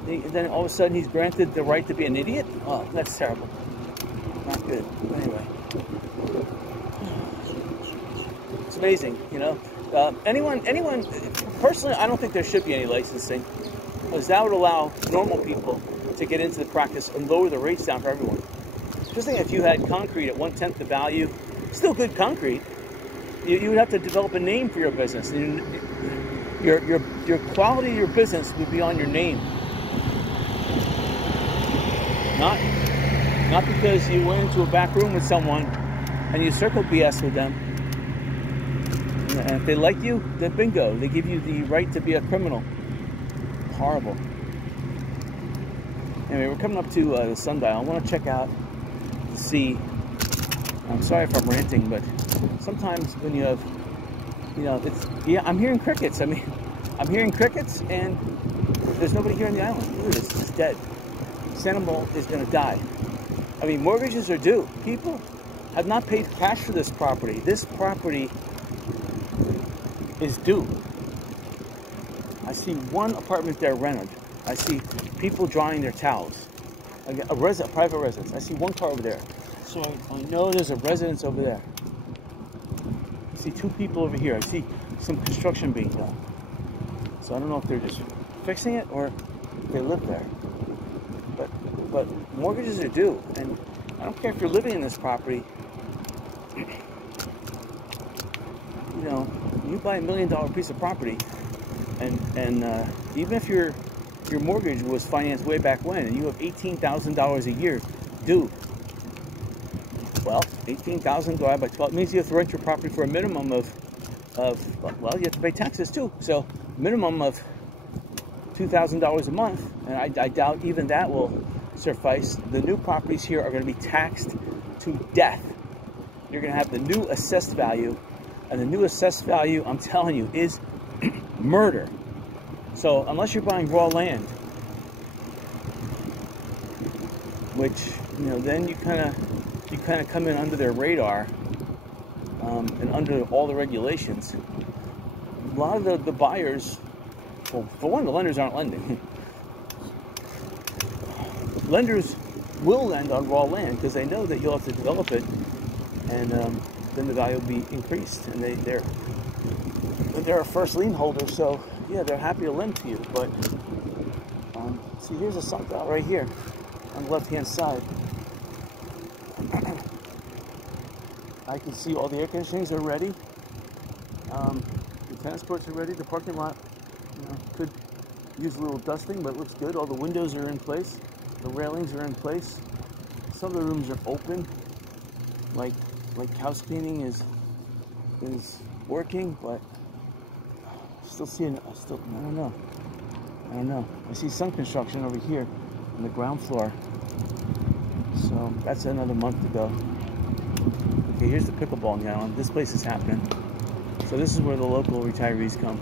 and then all of a sudden he's granted the right to be an idiot? Oh, that's terrible. Not good. Anyway. It's amazing, you know. Anyone, personally, I don't think there should be any licensing, because that would allow normal people to get into the practice and lower the rates down for everyone. Just think if you had concrete at 1/10 the value, still good concrete, you would have to develop a name for your business. Your quality of your business would be on your name. Not because you went into a back room with someone and you circled BS with them. And if they like you, then bingo, they give you the right to be a criminal. Horrible. Anyway, we're coming up to the sundial. I want to check out to see. I'm sorry if I'm ranting, but sometimes when you have, you know, I'm hearing crickets. I mean, I'm hearing crickets, and there's nobody here on the island. Look at this, it's dead. Sanibel is going to die. I mean, mortgages are due. People have not paid cash for this property. This property is due. I see one apartment there rented. I see people drying their towels. A private residence. I see one car over there. So I know there's a residence over there. I see 2 people over here. I see some construction being done. So I don't know if they're just fixing it or if they live there. But mortgages are due, and I don't care if you're living in this property. You know, you buy $1 million piece of property, and even if your mortgage was financed way back when, and you have $18,000 a year due, well, 18,000 divided by 12 means you have to rent your property for a minimum of well, you have to pay taxes too. So minimum of $2,000 a month, and I doubt even that will suffice. The new properties here are going to be taxed to death. You're going to have the new assessed value, and the new assessed value, I'm telling you, is murder. So unless you're buying raw land, which, you know, then you kind of come in under their radar, and under all the regulations. A lot of the buyers, well, for one, the lenders aren't lending. Lenders will lend on raw land because they know that you'll have to develop it, and then the value will be increased. And they're a first lien holder, so yeah, they're happy to lend to you. But see, here's a sundial right here on the left-hand side. I can see all the air conditionings are ready. The tennis courts are ready. The parking lot, you know, could use a little dusting, but it looks good. All the windows are in place. The railings are in place. Some of the rooms are open, like house cleaning is working, but still seeing. I don't know. I see some construction over here on the ground floor. So that's another month to go. Okay, here's the pickleball on the island. This place is happening. So this is where the local retirees come.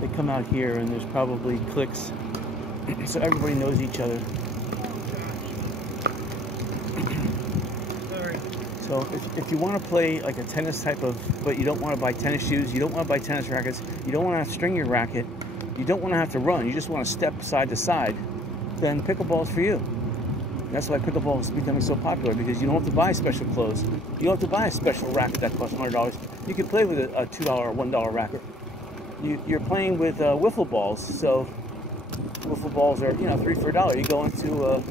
They come out here, and there's probably cliques, so everybody knows each other. So if you want to play like a tennis type of, but you don't want to buy tennis shoes, you don't want to buy tennis rackets, you don't want to have to string your racket, you don't want to have to run, you just want to step side to side, then pickleball is for you. That's why pickleball is becoming so popular, because you don't have to buy special clothes. You don't have to buy a special racket that costs $100. You can play with a $2 or $1 racket. You're playing with wiffle balls, so wiffle balls are, you know, 3 for $1. You go into a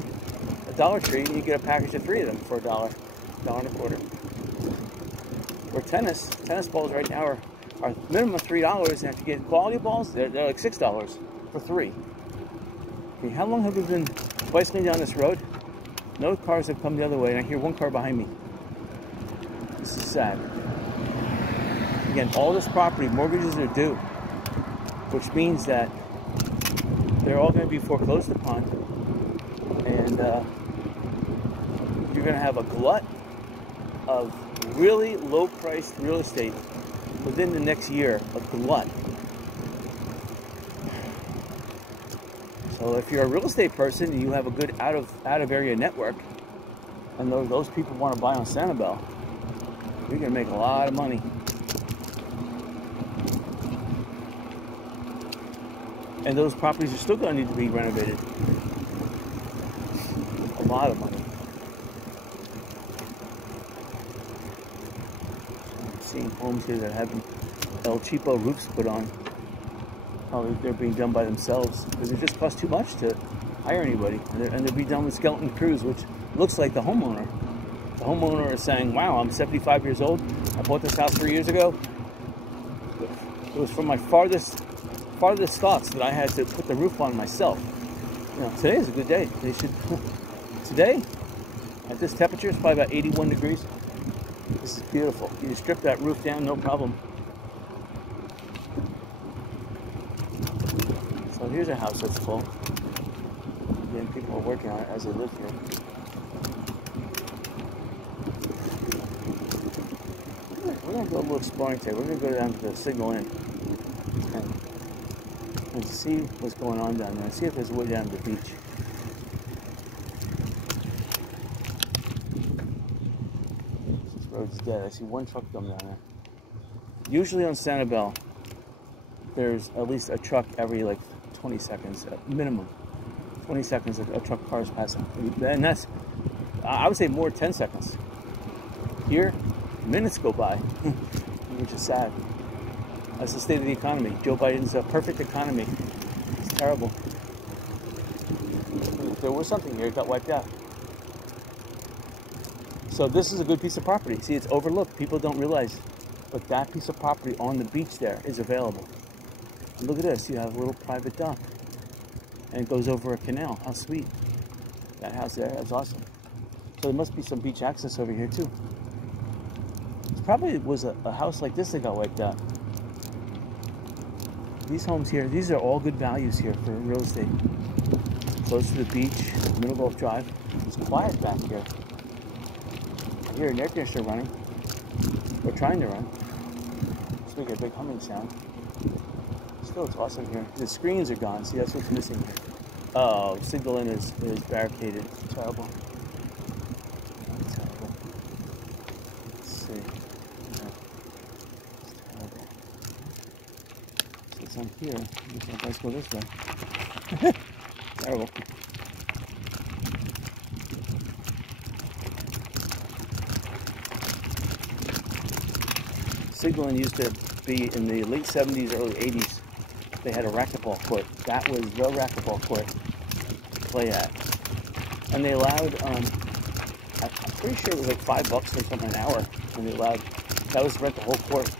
Dollar Tree and you get a package of 3 of them for $1, $1.25. Or tennis balls right now are are minimum $3, and if you get quality balls, they're like $6 for 3. Okay, how long have we been bicycling down this road? No cars have come the other way, and I hear one car behind me. This is sad. Again, all this property, mortgages are due, which means that they're all going to be foreclosed upon, and you're going to have a glut of really low-priced real estate within the next year. A glut. So if you're a real estate person and you have a good out of area network, and those people want to buy on Sanibel, you're going to make a lot of money. And those properties are still going to need to be renovated. A lot of money. I'm seeing homes here that have El Cheapo roofs put on. Oh, they're being done by themselves because it just costs too much to hire anybody. And they'll be done with skeleton crews, which looks like the homeowner. The homeowner is saying, wow, I'm 75 years old. I bought this house 3 years ago. It was from my farthest thoughts that I had to put the roof on myself. You know, today is a good day. They should. Today, at this temperature, it's probably about 81 degrees. This is beautiful. You can strip that roof down, no problem. So here's a house that's full. Again, people are working on it as they live here. We're going to go a little exploring today. We're going to go down to the Signal Inn and see what's going on down there. See if there's a way down to the beach. This road's dead. I see one truck come down there. Usually on Sanibel, there's at least a truck every like 20 seconds, minimum. 20 seconds a truck car is passing. And that's, I would say more 10 seconds. Here, minutes go by, which is sad. That's the state of the economy. Joe Biden's a perfect economy. It's terrible. If there was something here, it got wiped out. So this is a good piece of property. See, it's overlooked. People don't realize, but that piece of property on the beach there is available. And look at this. You have a little private dock, and it goes over a canal. How sweet. That house there, that's awesome. So there must be some beach access over here too. It probably was a house like this that got wiped out. These homes here, these are all good values here for real estate. Close to the beach, Middle Gulf Drive. It's quiet back here. I hear an air conditioner running. We're trying to run. Let's make a big humming sound. Still, it's awesome here. The screens are gone. See, that's what's missing here. Oh, Signal Inn is barricaded. It's terrible. It's terrible. Let's see. Yeah. It's terrible. So it's on here. Let's go this way. Terrible. Signal Inn used to be in the late 70s, early 80s. They had a racquetball court. That was the racquetball court to play at. And they allowed, I'm pretty sure it was like $5 or something an hour. And they allowed, that was to rent the whole court.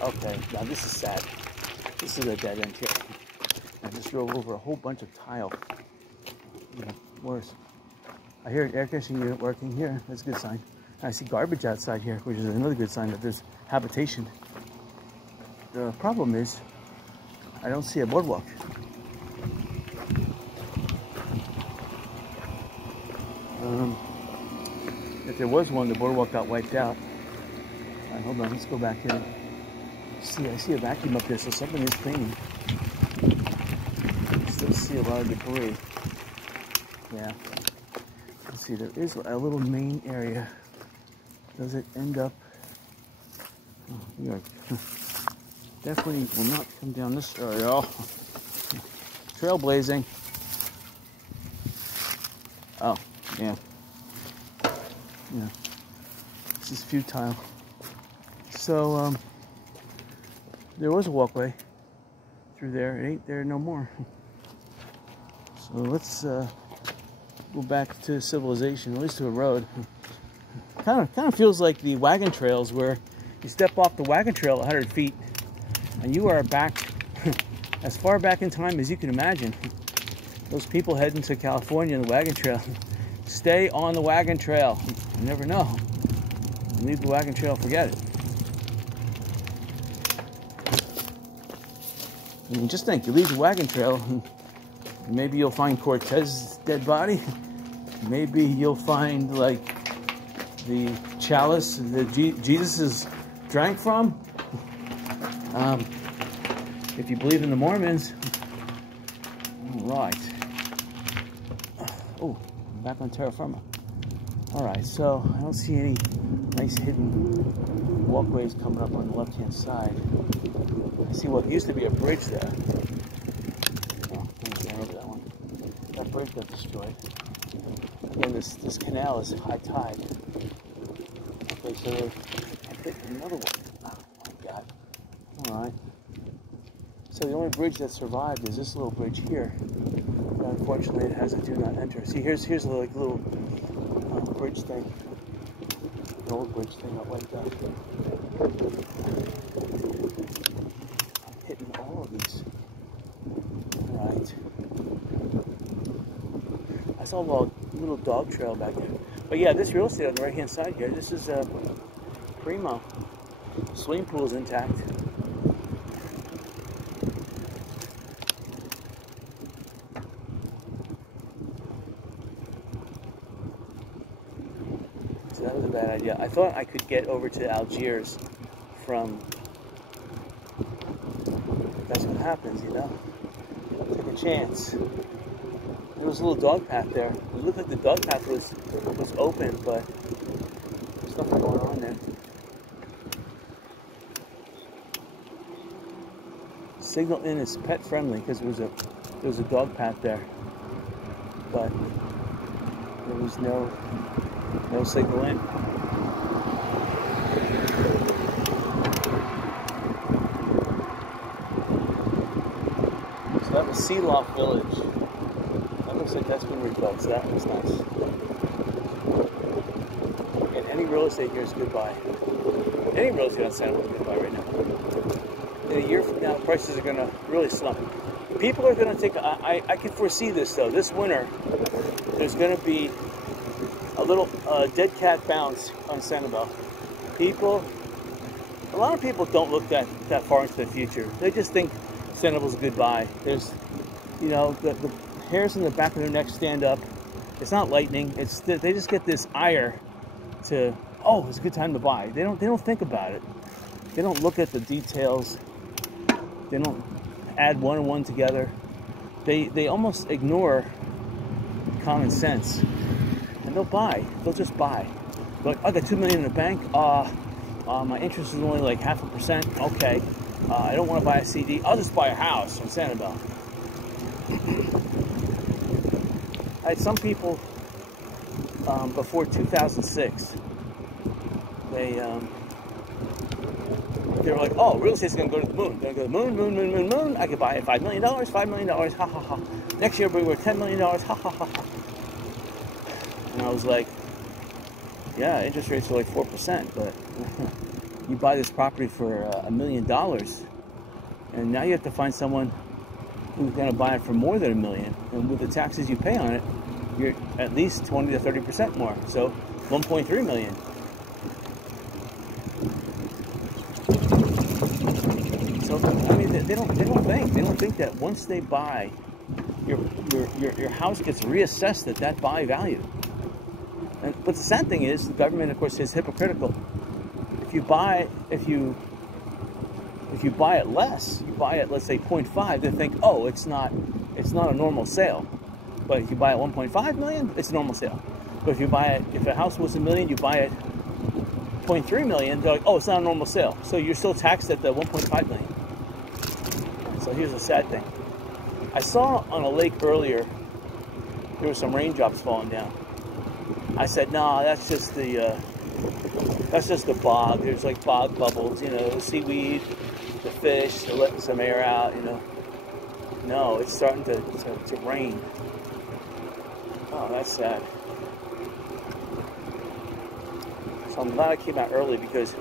Okay, now this is sad. This is a dead end here. I just drove over a whole bunch of tile. Yeah, worse. I hear an air conditioning unit working here. That's a good sign. I see garbage outside here, which is another good sign that there's habitation. The problem is, I don't see a boardwalk. If there was one, the boardwalk got wiped out. All right, hold on, let's go back here. See, I see a vacuum up there, so something is cleaning. Still see a lot of debris. Yeah. Let's see, there is a little main area. Does it end up? Oh, we are definitely will not come down this area. Oh, trailblazing. Oh, yeah. Yeah. This is futile. So, there was a walkway through there. It ain't there no more. So let's go back to civilization, at least to a road. Kind of feels like the wagon trails where You step off the wagon trail 100 feet, and you are back as far back in time as you can imagine. Those people heading to California on the wagon trail, stay on the wagon trail. You never know. You leave the wagon trail, forget it. I mean, just think, you leave the wagon trail, maybe you'll find Cortez's dead body. Maybe you'll find, like, the chalice that Jesus drank from. If you believe in the Mormons. All right. Oh, I'm back on terra firma. All right, so I don't see any nice hidden walkways coming up on the left-hand side. I see what used to be a bridge there. Oh, I'm going over that one. That bridge got destroyed. Again, this canal is high tide. Okay, so I think another one. Oh my God. All right. So the only bridge that survived is this little bridge here. But unfortunately, it has a do not enter. See, here's a like little bridge thing. An old bridge thing up like that. I'm hitting all of these. All right. I saw a little dog trail back there. But yeah, this real estate on the right hand side here, this is primo. Swimming pool's intact. So that was a bad idea. I thought I could get over to Algiers from... That's what happens, you know? Take a chance. There was a little dog path there. It looked like the dog path was open, but there's nothing going on there. Signal in is pet friendly because there was a dog path there, but there was no signal in. So that was Sea Loft Village. Looks like that's been rebuilt, so that was nice. And any real estate here is goodbye. Any real estate on Sanibel is goodbye right now. In a year from now, prices are going to really slump. People are going to take, I can foresee this though. This winter, there's going to be a little dead cat bounce on Sanibel. A lot of people don't look that far into the future. They just think Sanibel's goodbye. There's, you know, the hairs in the back of their neck stand up. It's not lightning. They just get this ire to, oh, it's a good time to buy. They don't think about it. They don't look at the details. They don't add one and one together. They almost ignore common sense, and they'll buy. They'll just buy. They're like, I got $2 million in the bank. My interest is only like 0.5%. Okay. I don't want to buy a CD. I'll just buy a house in Sanibel. I had some people before 2006. They were like, "Oh, real estate's gonna go to the moon. Gonna go to the moon, moon, moon, moon, moon. I could buy it $5 million, $5 million. Ha ha ha. Next year, we're worth $10 million. Ha ha ha ha." And I was like, "Yeah, interest rates are like 4%, but you buy this property for $1 million, and now you have to find someone who's going to buy it for more than $1 million, and with the taxes you pay on it, you're at least 20 to 30% more. So 1.3 million. So I mean, they don't think that once they buy, your house gets reassessed at that buy value. But the sad thing is, the government, of course, is hypocritical. If you buy it less, you buy it, let's say 0.5, they think, oh, it's not a normal sale. But if you buy it 1.5 million, it's a normal sale. But if you buy it, if a house was $1 million, you buy it 0.3 million, they're like, oh, it's not a normal sale. So you're still taxed at the 1.5 million. So here's the sad thing. I saw on a lake earlier, there were some raindrops falling down. I said, no, that's just the bog. There's like bog bubbles, you know, the seaweed, the fish, they're letting some air out, you know. No, it's starting to rain. Oh, that's sad. So I'm glad I came out early because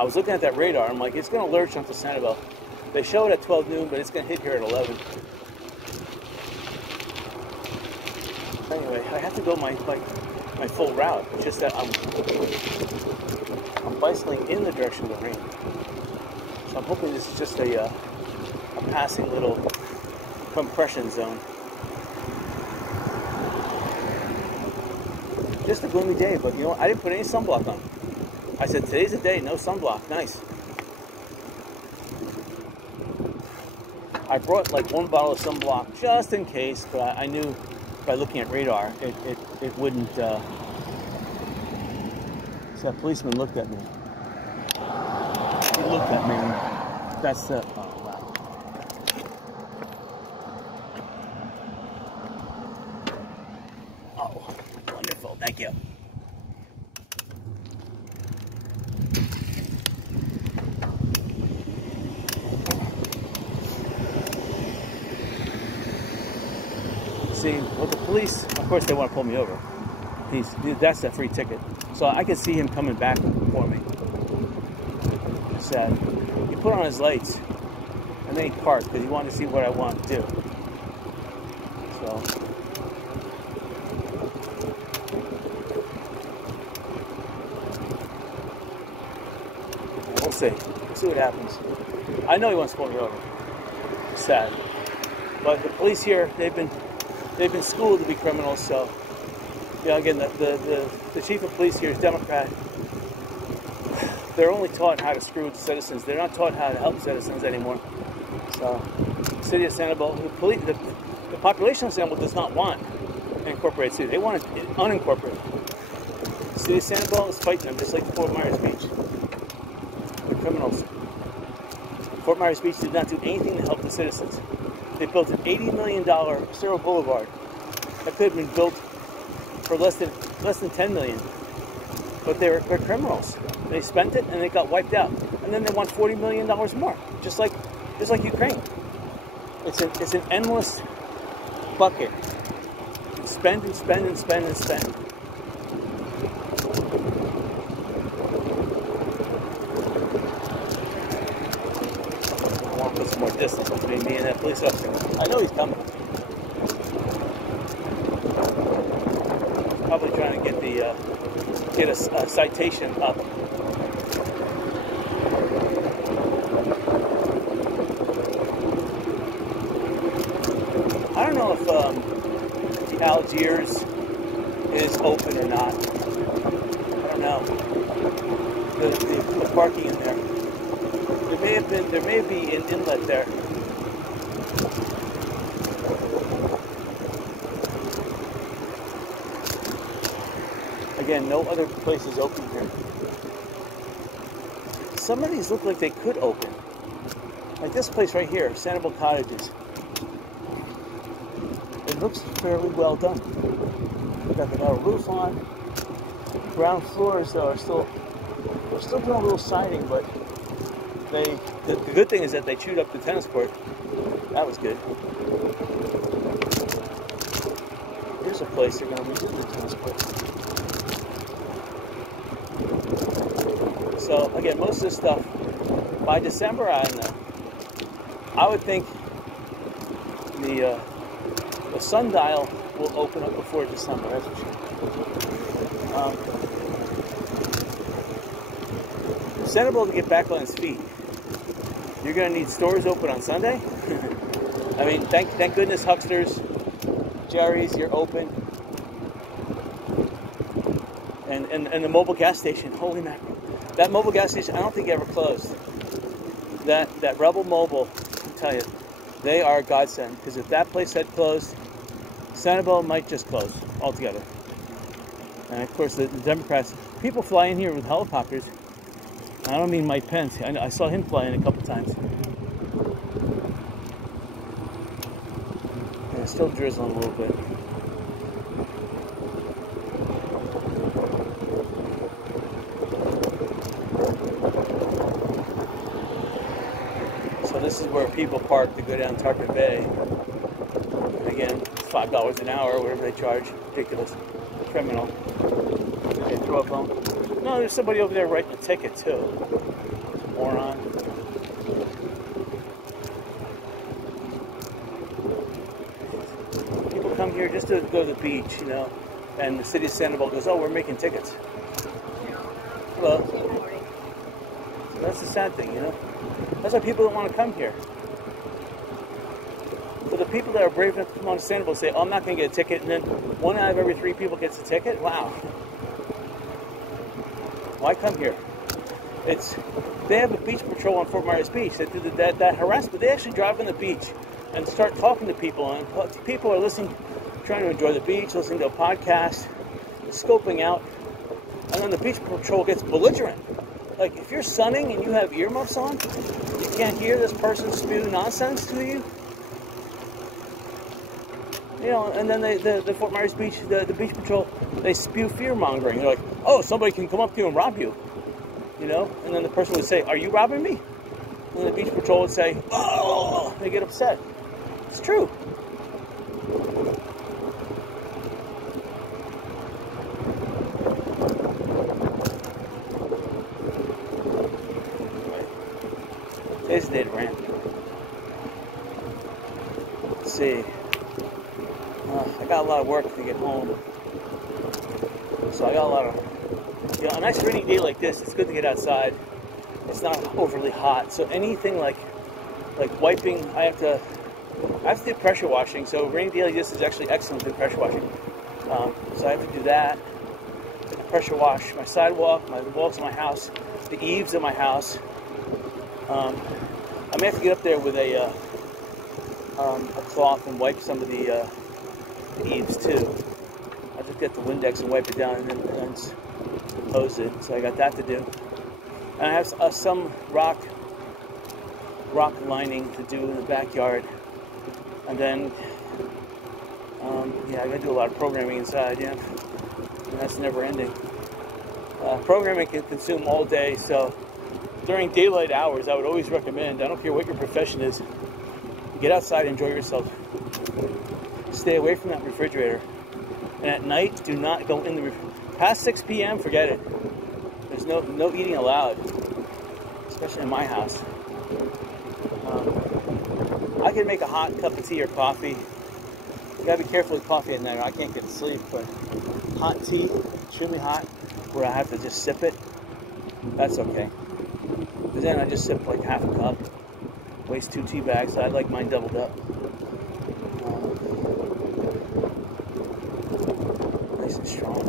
I was looking at that radar. I'm like, it's going to lurch onto Sanibel. They show it at 12 noon, but it's going to hit here at 11. Anyway, I have to go my full route. It's just that I'm bicycling in the direction of the rain. So I'm hoping this is just a passing little compression zone. Just a gloomy day, but you know, I didn't put any sunblock on. I said, today's the day, no sunblock. Nice. I brought like 1 bottle of sunblock just in case, but I knew by looking at radar it wouldn't. So that policeman looked at me. He looked at me. That's the. Oh wow. Oh, wonderful. Thank you. See, well, the police, of course, they want to pull me over. That's a free ticket. So I can see him coming back for me. Sad. He put on his lights, and then he parked because he wanted to see what I want to do. So, we'll see. We'll see what happens. I know he wants to pull me over. Sad. But the police here, they've been schooled to be criminals, so yeah, again, the chief of police here is Democrat. They're only taught how to screw with the citizens. They're not taught how to help citizens anymore. So, the city of Sanibel, the population of Sanibel does not want an incorporated city. They want it unincorporated. The city of Sanibel is fighting them, just like Fort Myers Beach. They're criminals. Fort Myers Beach did not do anything to help the citizens. They built an $80 million Cerro Boulevard that could have been built for less than $10 million. But they're criminals. They spent it and they got wiped out. And then they want $40 million more, just like Ukraine. It's an endless bucket. Spend and spend and spend and spend. I want to put some more distance between me and that police officer. I know he's coming. Probably trying to get a citation up. I don't know if the Algiers is open or not. I don't know. The parking in there. There may be an inlet there. Again, no other place is open here. Some of these look like they could open. Like this place right here, Sanibel Cottages. It looks fairly well done. They got a roof on. Ground floors though are still doing a little siding, but the good thing is that they chewed up the tennis court. That was good. Here's a place they're going to redo the tennis court. So again, most of this stuff by December, I don't know. I would think the sundial will open up before December. That's for sure. Sanibel to get back on its feet, you're going to need stores open on Sunday. I mean, thank goodness Hucksters, Jerry's, you're open. And the mobile gas station, holy mackerel. That mobile gas station, I don't think ever closed. That Rebel Mobile, I'll tell you, they are a godsend. Because if that place had closed, Sanibel might just close altogether. And of course, the Democrats, people fly in here with helicopters. I don't mean Mike Pence. I saw him fly in a couple times. And it's still drizzling a little bit. So this is where people park to go down Tarpon Bay. And again, it's $5 an hour or whatever they charge. Ridiculous. Criminal. They throw a bone. No, there's somebody over there writing a ticket too. moron. People come here just to go to the beach, you know, and the city of Sanibel goes, oh, we're making tickets. Hello. So that's the sad thing, you know. That's why people don't want to come here. So the people that are brave enough to come on to Sanibel say, oh, I'm not going to get a ticket, and then 1 out of every 3 people gets a ticket? Wow. Why come here? They have a beach patrol on Fort Myers Beach that do that harassment. They actually drive on the beach and start talking to people, and people are listening, trying to enjoy the beach, listening to a podcast, scoping out, and then the beach patrol gets belligerent. Like, if you're sunning and you have earmuffs on, you can't hear this person spew nonsense to you. You know, and then the Fort Myers Beach, the beach patrol, they spew fear-mongering. They're like, oh, somebody can come up to you and rob you. You know? And then the person would say, are you robbing me? And the beach patrol would say, oh, they get upset. It's true. Today's the day to rant. Let's see. I got a lot of work to get home. So I got a lot of, you know, a nice rainy day like this, it's good to get outside. It's not overly hot. So anything like wiping, I have to do pressure washing. So a rainy day like this is actually excellent for pressure washing. So I have to do that. I have to pressure wash my sidewalk, my walls of my house, the eaves of my house. I may have to get up there with a cloth and wipe some of the eaves too. I'll just get the Windex and wipe it down and then hose it. So I got that to do. And I have some rock lining to do in the backyard. And then, yeah, I got to do a lot of programming inside, yeah. And that's never ending. Programming can consume all day, so during daylight hours, I would always recommend, I don't care what your profession is, get outside and enjoy yourself. Stay away from that refrigerator. And at night, do not go in the refrigerator. Past 6 p.m., forget it. There's no eating allowed, especially in my house. I can make a hot cup of tea or coffee. You gotta be careful with coffee at night, or I can't get to sleep. But hot tea, extremely hot, where I have to just sip it, that's okay. But then I just sip like half a cup, waste 2 tea bags. So I like mine doubled up. Nice and strong.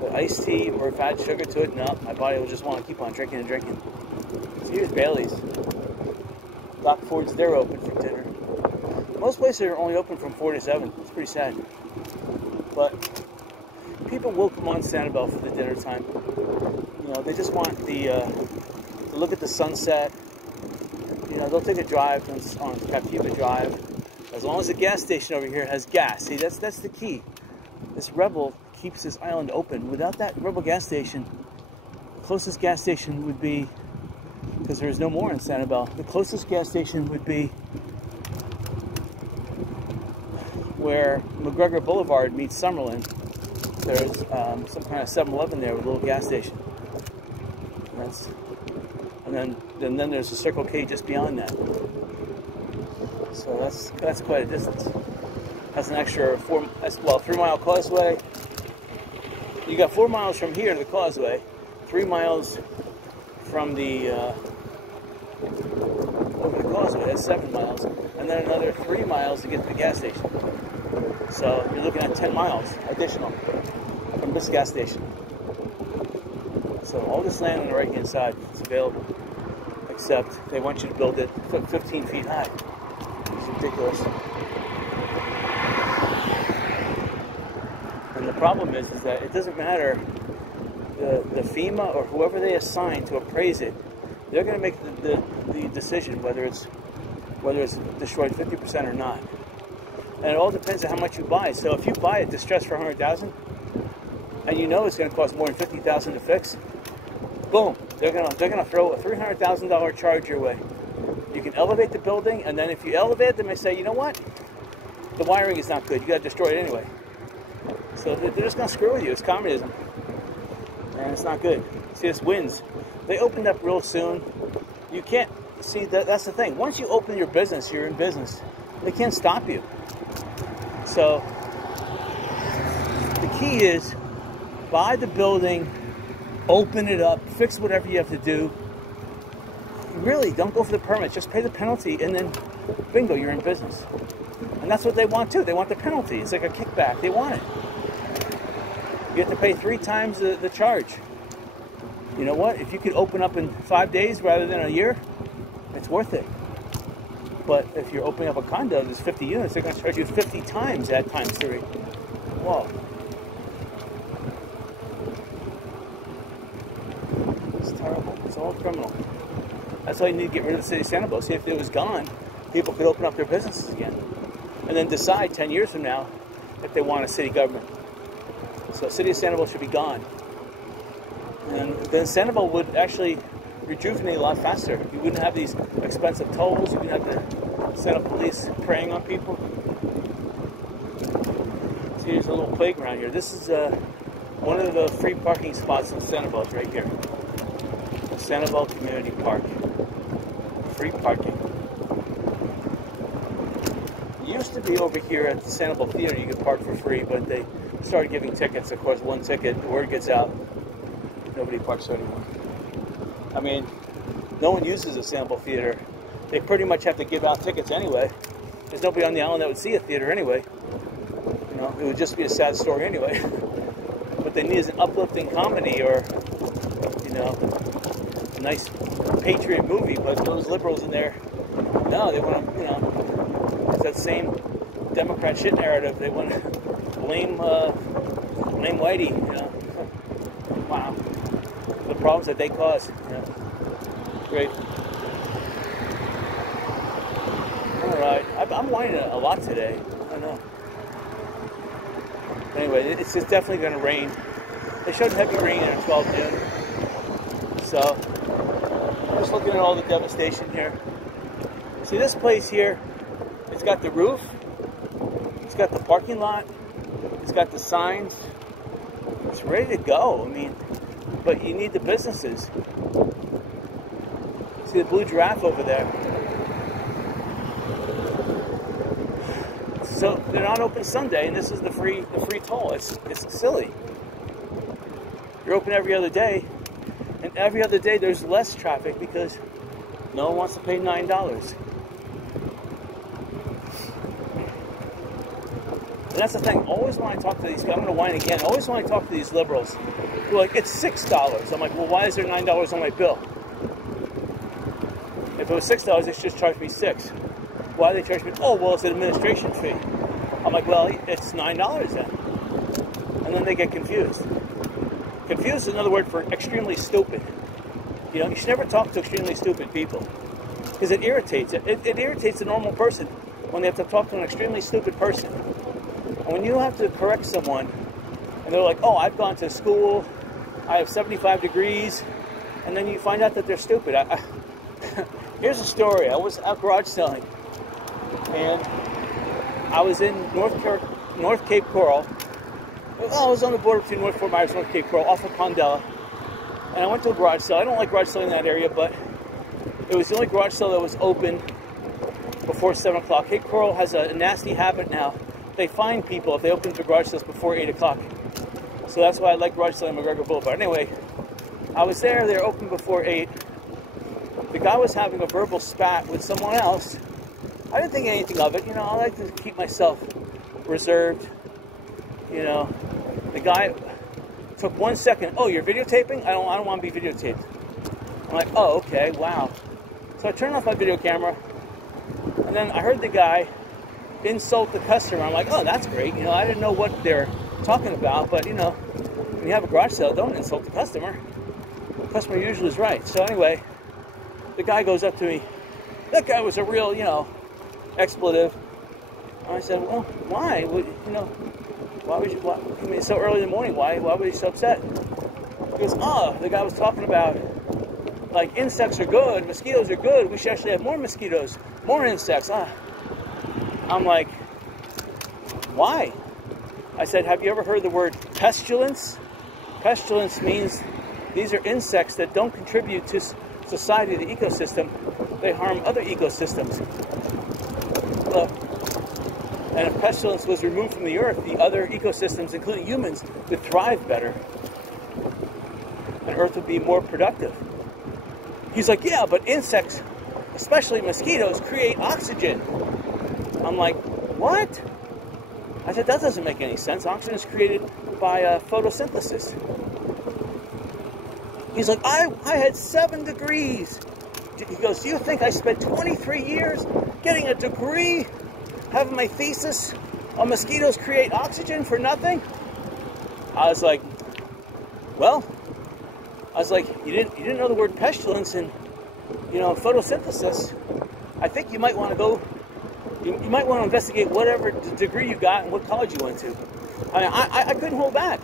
But iced tea, or if I add sugar to it, no, my body will just want to keep on drinking and drinking. So here's Bailey's. Doc Ford's, they're open for dinner. Most places are only open from 4 to 7. It's pretty sad. But people will come on Sanibel for the dinner time. You know, they just want to look at the sunset. You know, they'll take a drive on Captiva Drive. As long as the gas station over here has gas. See, that's the key. This Rebel keeps this island open. Without that Rebel gas station, the closest gas station would be, because there's no more in Sanibel, the closest gas station would be where McGregor Boulevard meets Summerlin. There's some kind of 7-Eleven there with a little gas station. And then there's a Circle K just beyond that. So that's quite a distance. That's an extra 3-mile causeway. You got 4 miles from here to the causeway, 3 miles from the over the causeway. That's 7 miles, and then another 3 miles to get to the gas station. So you're looking at 10 miles additional from this gas station. So all this land on the right-hand side is available, except they want you to build it 15 feet high. It's ridiculous. And the problem is that it doesn't matter the FEMA or whoever they assign to appraise it. They're going to make the decision whether it's destroyed 50% or not. And it all depends on how much you buy. So if you buy it distressed for $100,000, and you know it's going to cost more than $50,000 to fix, boom, they're gonna throw a $300,000 charge your way. You can elevate the building, and then if you elevate it, they may say, you know what, the wiring is not good. You got to destroy it anyway. So they're just going to screw with you. It's communism, and it's not good. See, this wind's They opened up real soon. You can't see that's the thing. Once you open your business, you're in business. They can't stop you. So the key is buy the building, open it up, fix whatever you have to do. Really, don't go for the permit. Just pay the penalty, and then bingo, you're in business. And that's what they want too. They want the penalty. It's like a kickback. They want it. You have to pay 3 times the charge. You know what? If you could open up in 5 days rather than a year, it's worth it. But if you're opening up a condo, there's 50 units, they're going to charge you 50 times that times 3. Whoa. It's terrible. It's all criminal. That's why you need to get rid of the city of Sanibel. See, if it was gone, people could open up their businesses again. And then decide 10 years from now if they want a city government. So the city of Sanibel should be gone. And then Sanibel would actually rejuvenate a lot faster. You wouldn't have these expensive tolls. You wouldn't have to send up police preying on people. See, there's a little playground here. This is one of the free parking spots in Sanibel right here. The Sanibel Community Park. Free parking. It used to be over here at the Sanibel Theater. You could park for free, but they started giving tickets. Of course, 1 ticket, the word gets out. Nobody parks there anymore. I mean, no one uses the Sanibel Theater. They pretty much have to give out tickets anyway. There's nobody on the island that would see a theater anyway. You know, it would just be a sad story anyway. What they need is an uplifting comedy or, you know, a nice patriot movie. But those liberals in there, no, they want to, you know, it's that same Democrat shit narrative. They want to blame Whitey, you know. Wow. The problems that they cause. Yeah. Great. Alright. I'm whining a lot today. I don't know. Anyway, it's just definitely going to rain. They showed heavy rain at 12 noon. So, I'm just looking at all the devastation here. See, this place here, it's got the roof, it's got the parking lot, it's got the signs. It's ready to go. I mean, but you need the businesses. See the blue giraffe over there. So they're not open Sunday, and this is the free toll. It's silly. You're open every other day, and every other day there's less traffic because no one wants to pay $9. And that's the thing. Always when I talk to these people, I'm going to whine again. Always when I talk to these liberals, they're like, it's $6. I'm like, well, why is there $9 on my bill? If it was $6, they should just charge me $6. Why do they charge me? Oh, well, it's an administration fee. I'm like, well, it's $9 then. And then they get confused. Confused is another word for extremely stupid. You know, you should never talk to extremely stupid people because it irritates. It irritates a normal person when they have to talk to an extremely stupid person. And when you have to correct someone, and they're like, oh, I've gone to school, I have 75 degrees, and then you find out that they're stupid. Here's a story. I was out garage selling, and I was in North Cape Coral. Oh, I was on the border between North Fort Myers and North Cape Coral, off of Condella. And I went to a garage sale. I don't like garage selling in that area, but it was the only garage sale that was open before 7 o'clock. Cape Coral has a nasty habit now. They fine people if they open the garage sales before 8 o'clock. So that's why I like garage selling McGregor Boulevard. Anyway, I was there. They were open before 8. The guy was having a verbal spat with someone else. I didn't think anything of it. You know, I like to keep myself reserved. You know, the guy took 1 second. Oh, you're videotaping? I don't want to be videotaped. I'm like, oh, okay, wow. So I turned off my video camera, and then I heard the guy insult the customer. I'm like, oh, that's great. You know, I didn't know what they're talking about, but you know, when you have a garage sale, don't insult the customer. The customer usually is right. So anyway, the guy goes up to me. That guy was a real, you know, expletive. And I said, well, why? You know, why would you? Why, I mean, it's so early in the morning. Why was he so upset? He goes, oh, the guy was talking about, like, insects are good, mosquitoes are good. We should actually have more mosquitoes, more insects. I'm like, why? I said, have you ever heard the word pestilence? Pestilence means These are insects that don't contribute to society, the ecosystem. They harm other ecosystems. And if pestilence was removed from the earth, the other ecosystems, including humans, would thrive better. And Earth would be more productive. He's like, yeah, but insects, especially mosquitoes, create oxygen. I'm like, what? I said, that doesn't make any sense. Oxygen is created by photosynthesis. He's like, I had 7 degrees. He goes, do you think I spent 23 years getting a degree, having my thesis on mosquitoes create oxygen for nothing? I was like, well, you didn't know the word pestilence and, photosynthesis. I think you might want to go, you might want to investigate whatever degree you got and what college you went to. I mean, I couldn't hold back.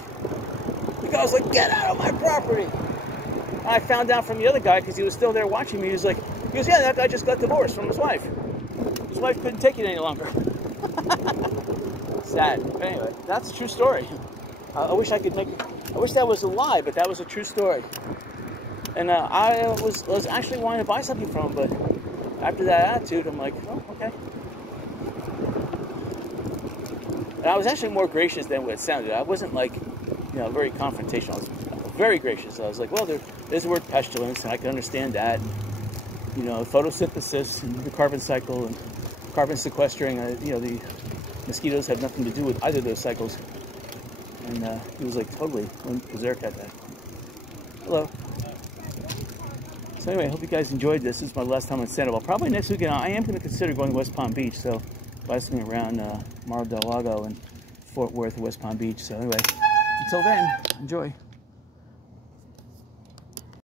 The guy was like, get out of my property. And I found out from the other guy, because he was still there watching me, he goes, yeah, that guy just got divorced from his wife. His wife couldn't take it any longer. Sad. But anyway, that's a true story. I wish I wish that was a lie, but that was a true story. And I was actually wanting to buy something from him, but after that attitude, I'm like, oh, okay. And I was actually more gracious than what it sounded. I wasn't like, very confrontational. I was very gracious. I was like, well, there's the word pestilence, and I can understand that. Photosynthesis and the carbon cycle and carbon sequestering. The mosquitoes have nothing to do with either of those cycles. And he was like, totally went berserk at that. Hello. So anyway, I hope you guys enjoyed this. This is my last time in Sanibel. Probably next weekend I am going to consider going to West Palm Beach. So buy something around Mar del Lago and Fort Worth, West Palm Beach. So anyway, until then, enjoy.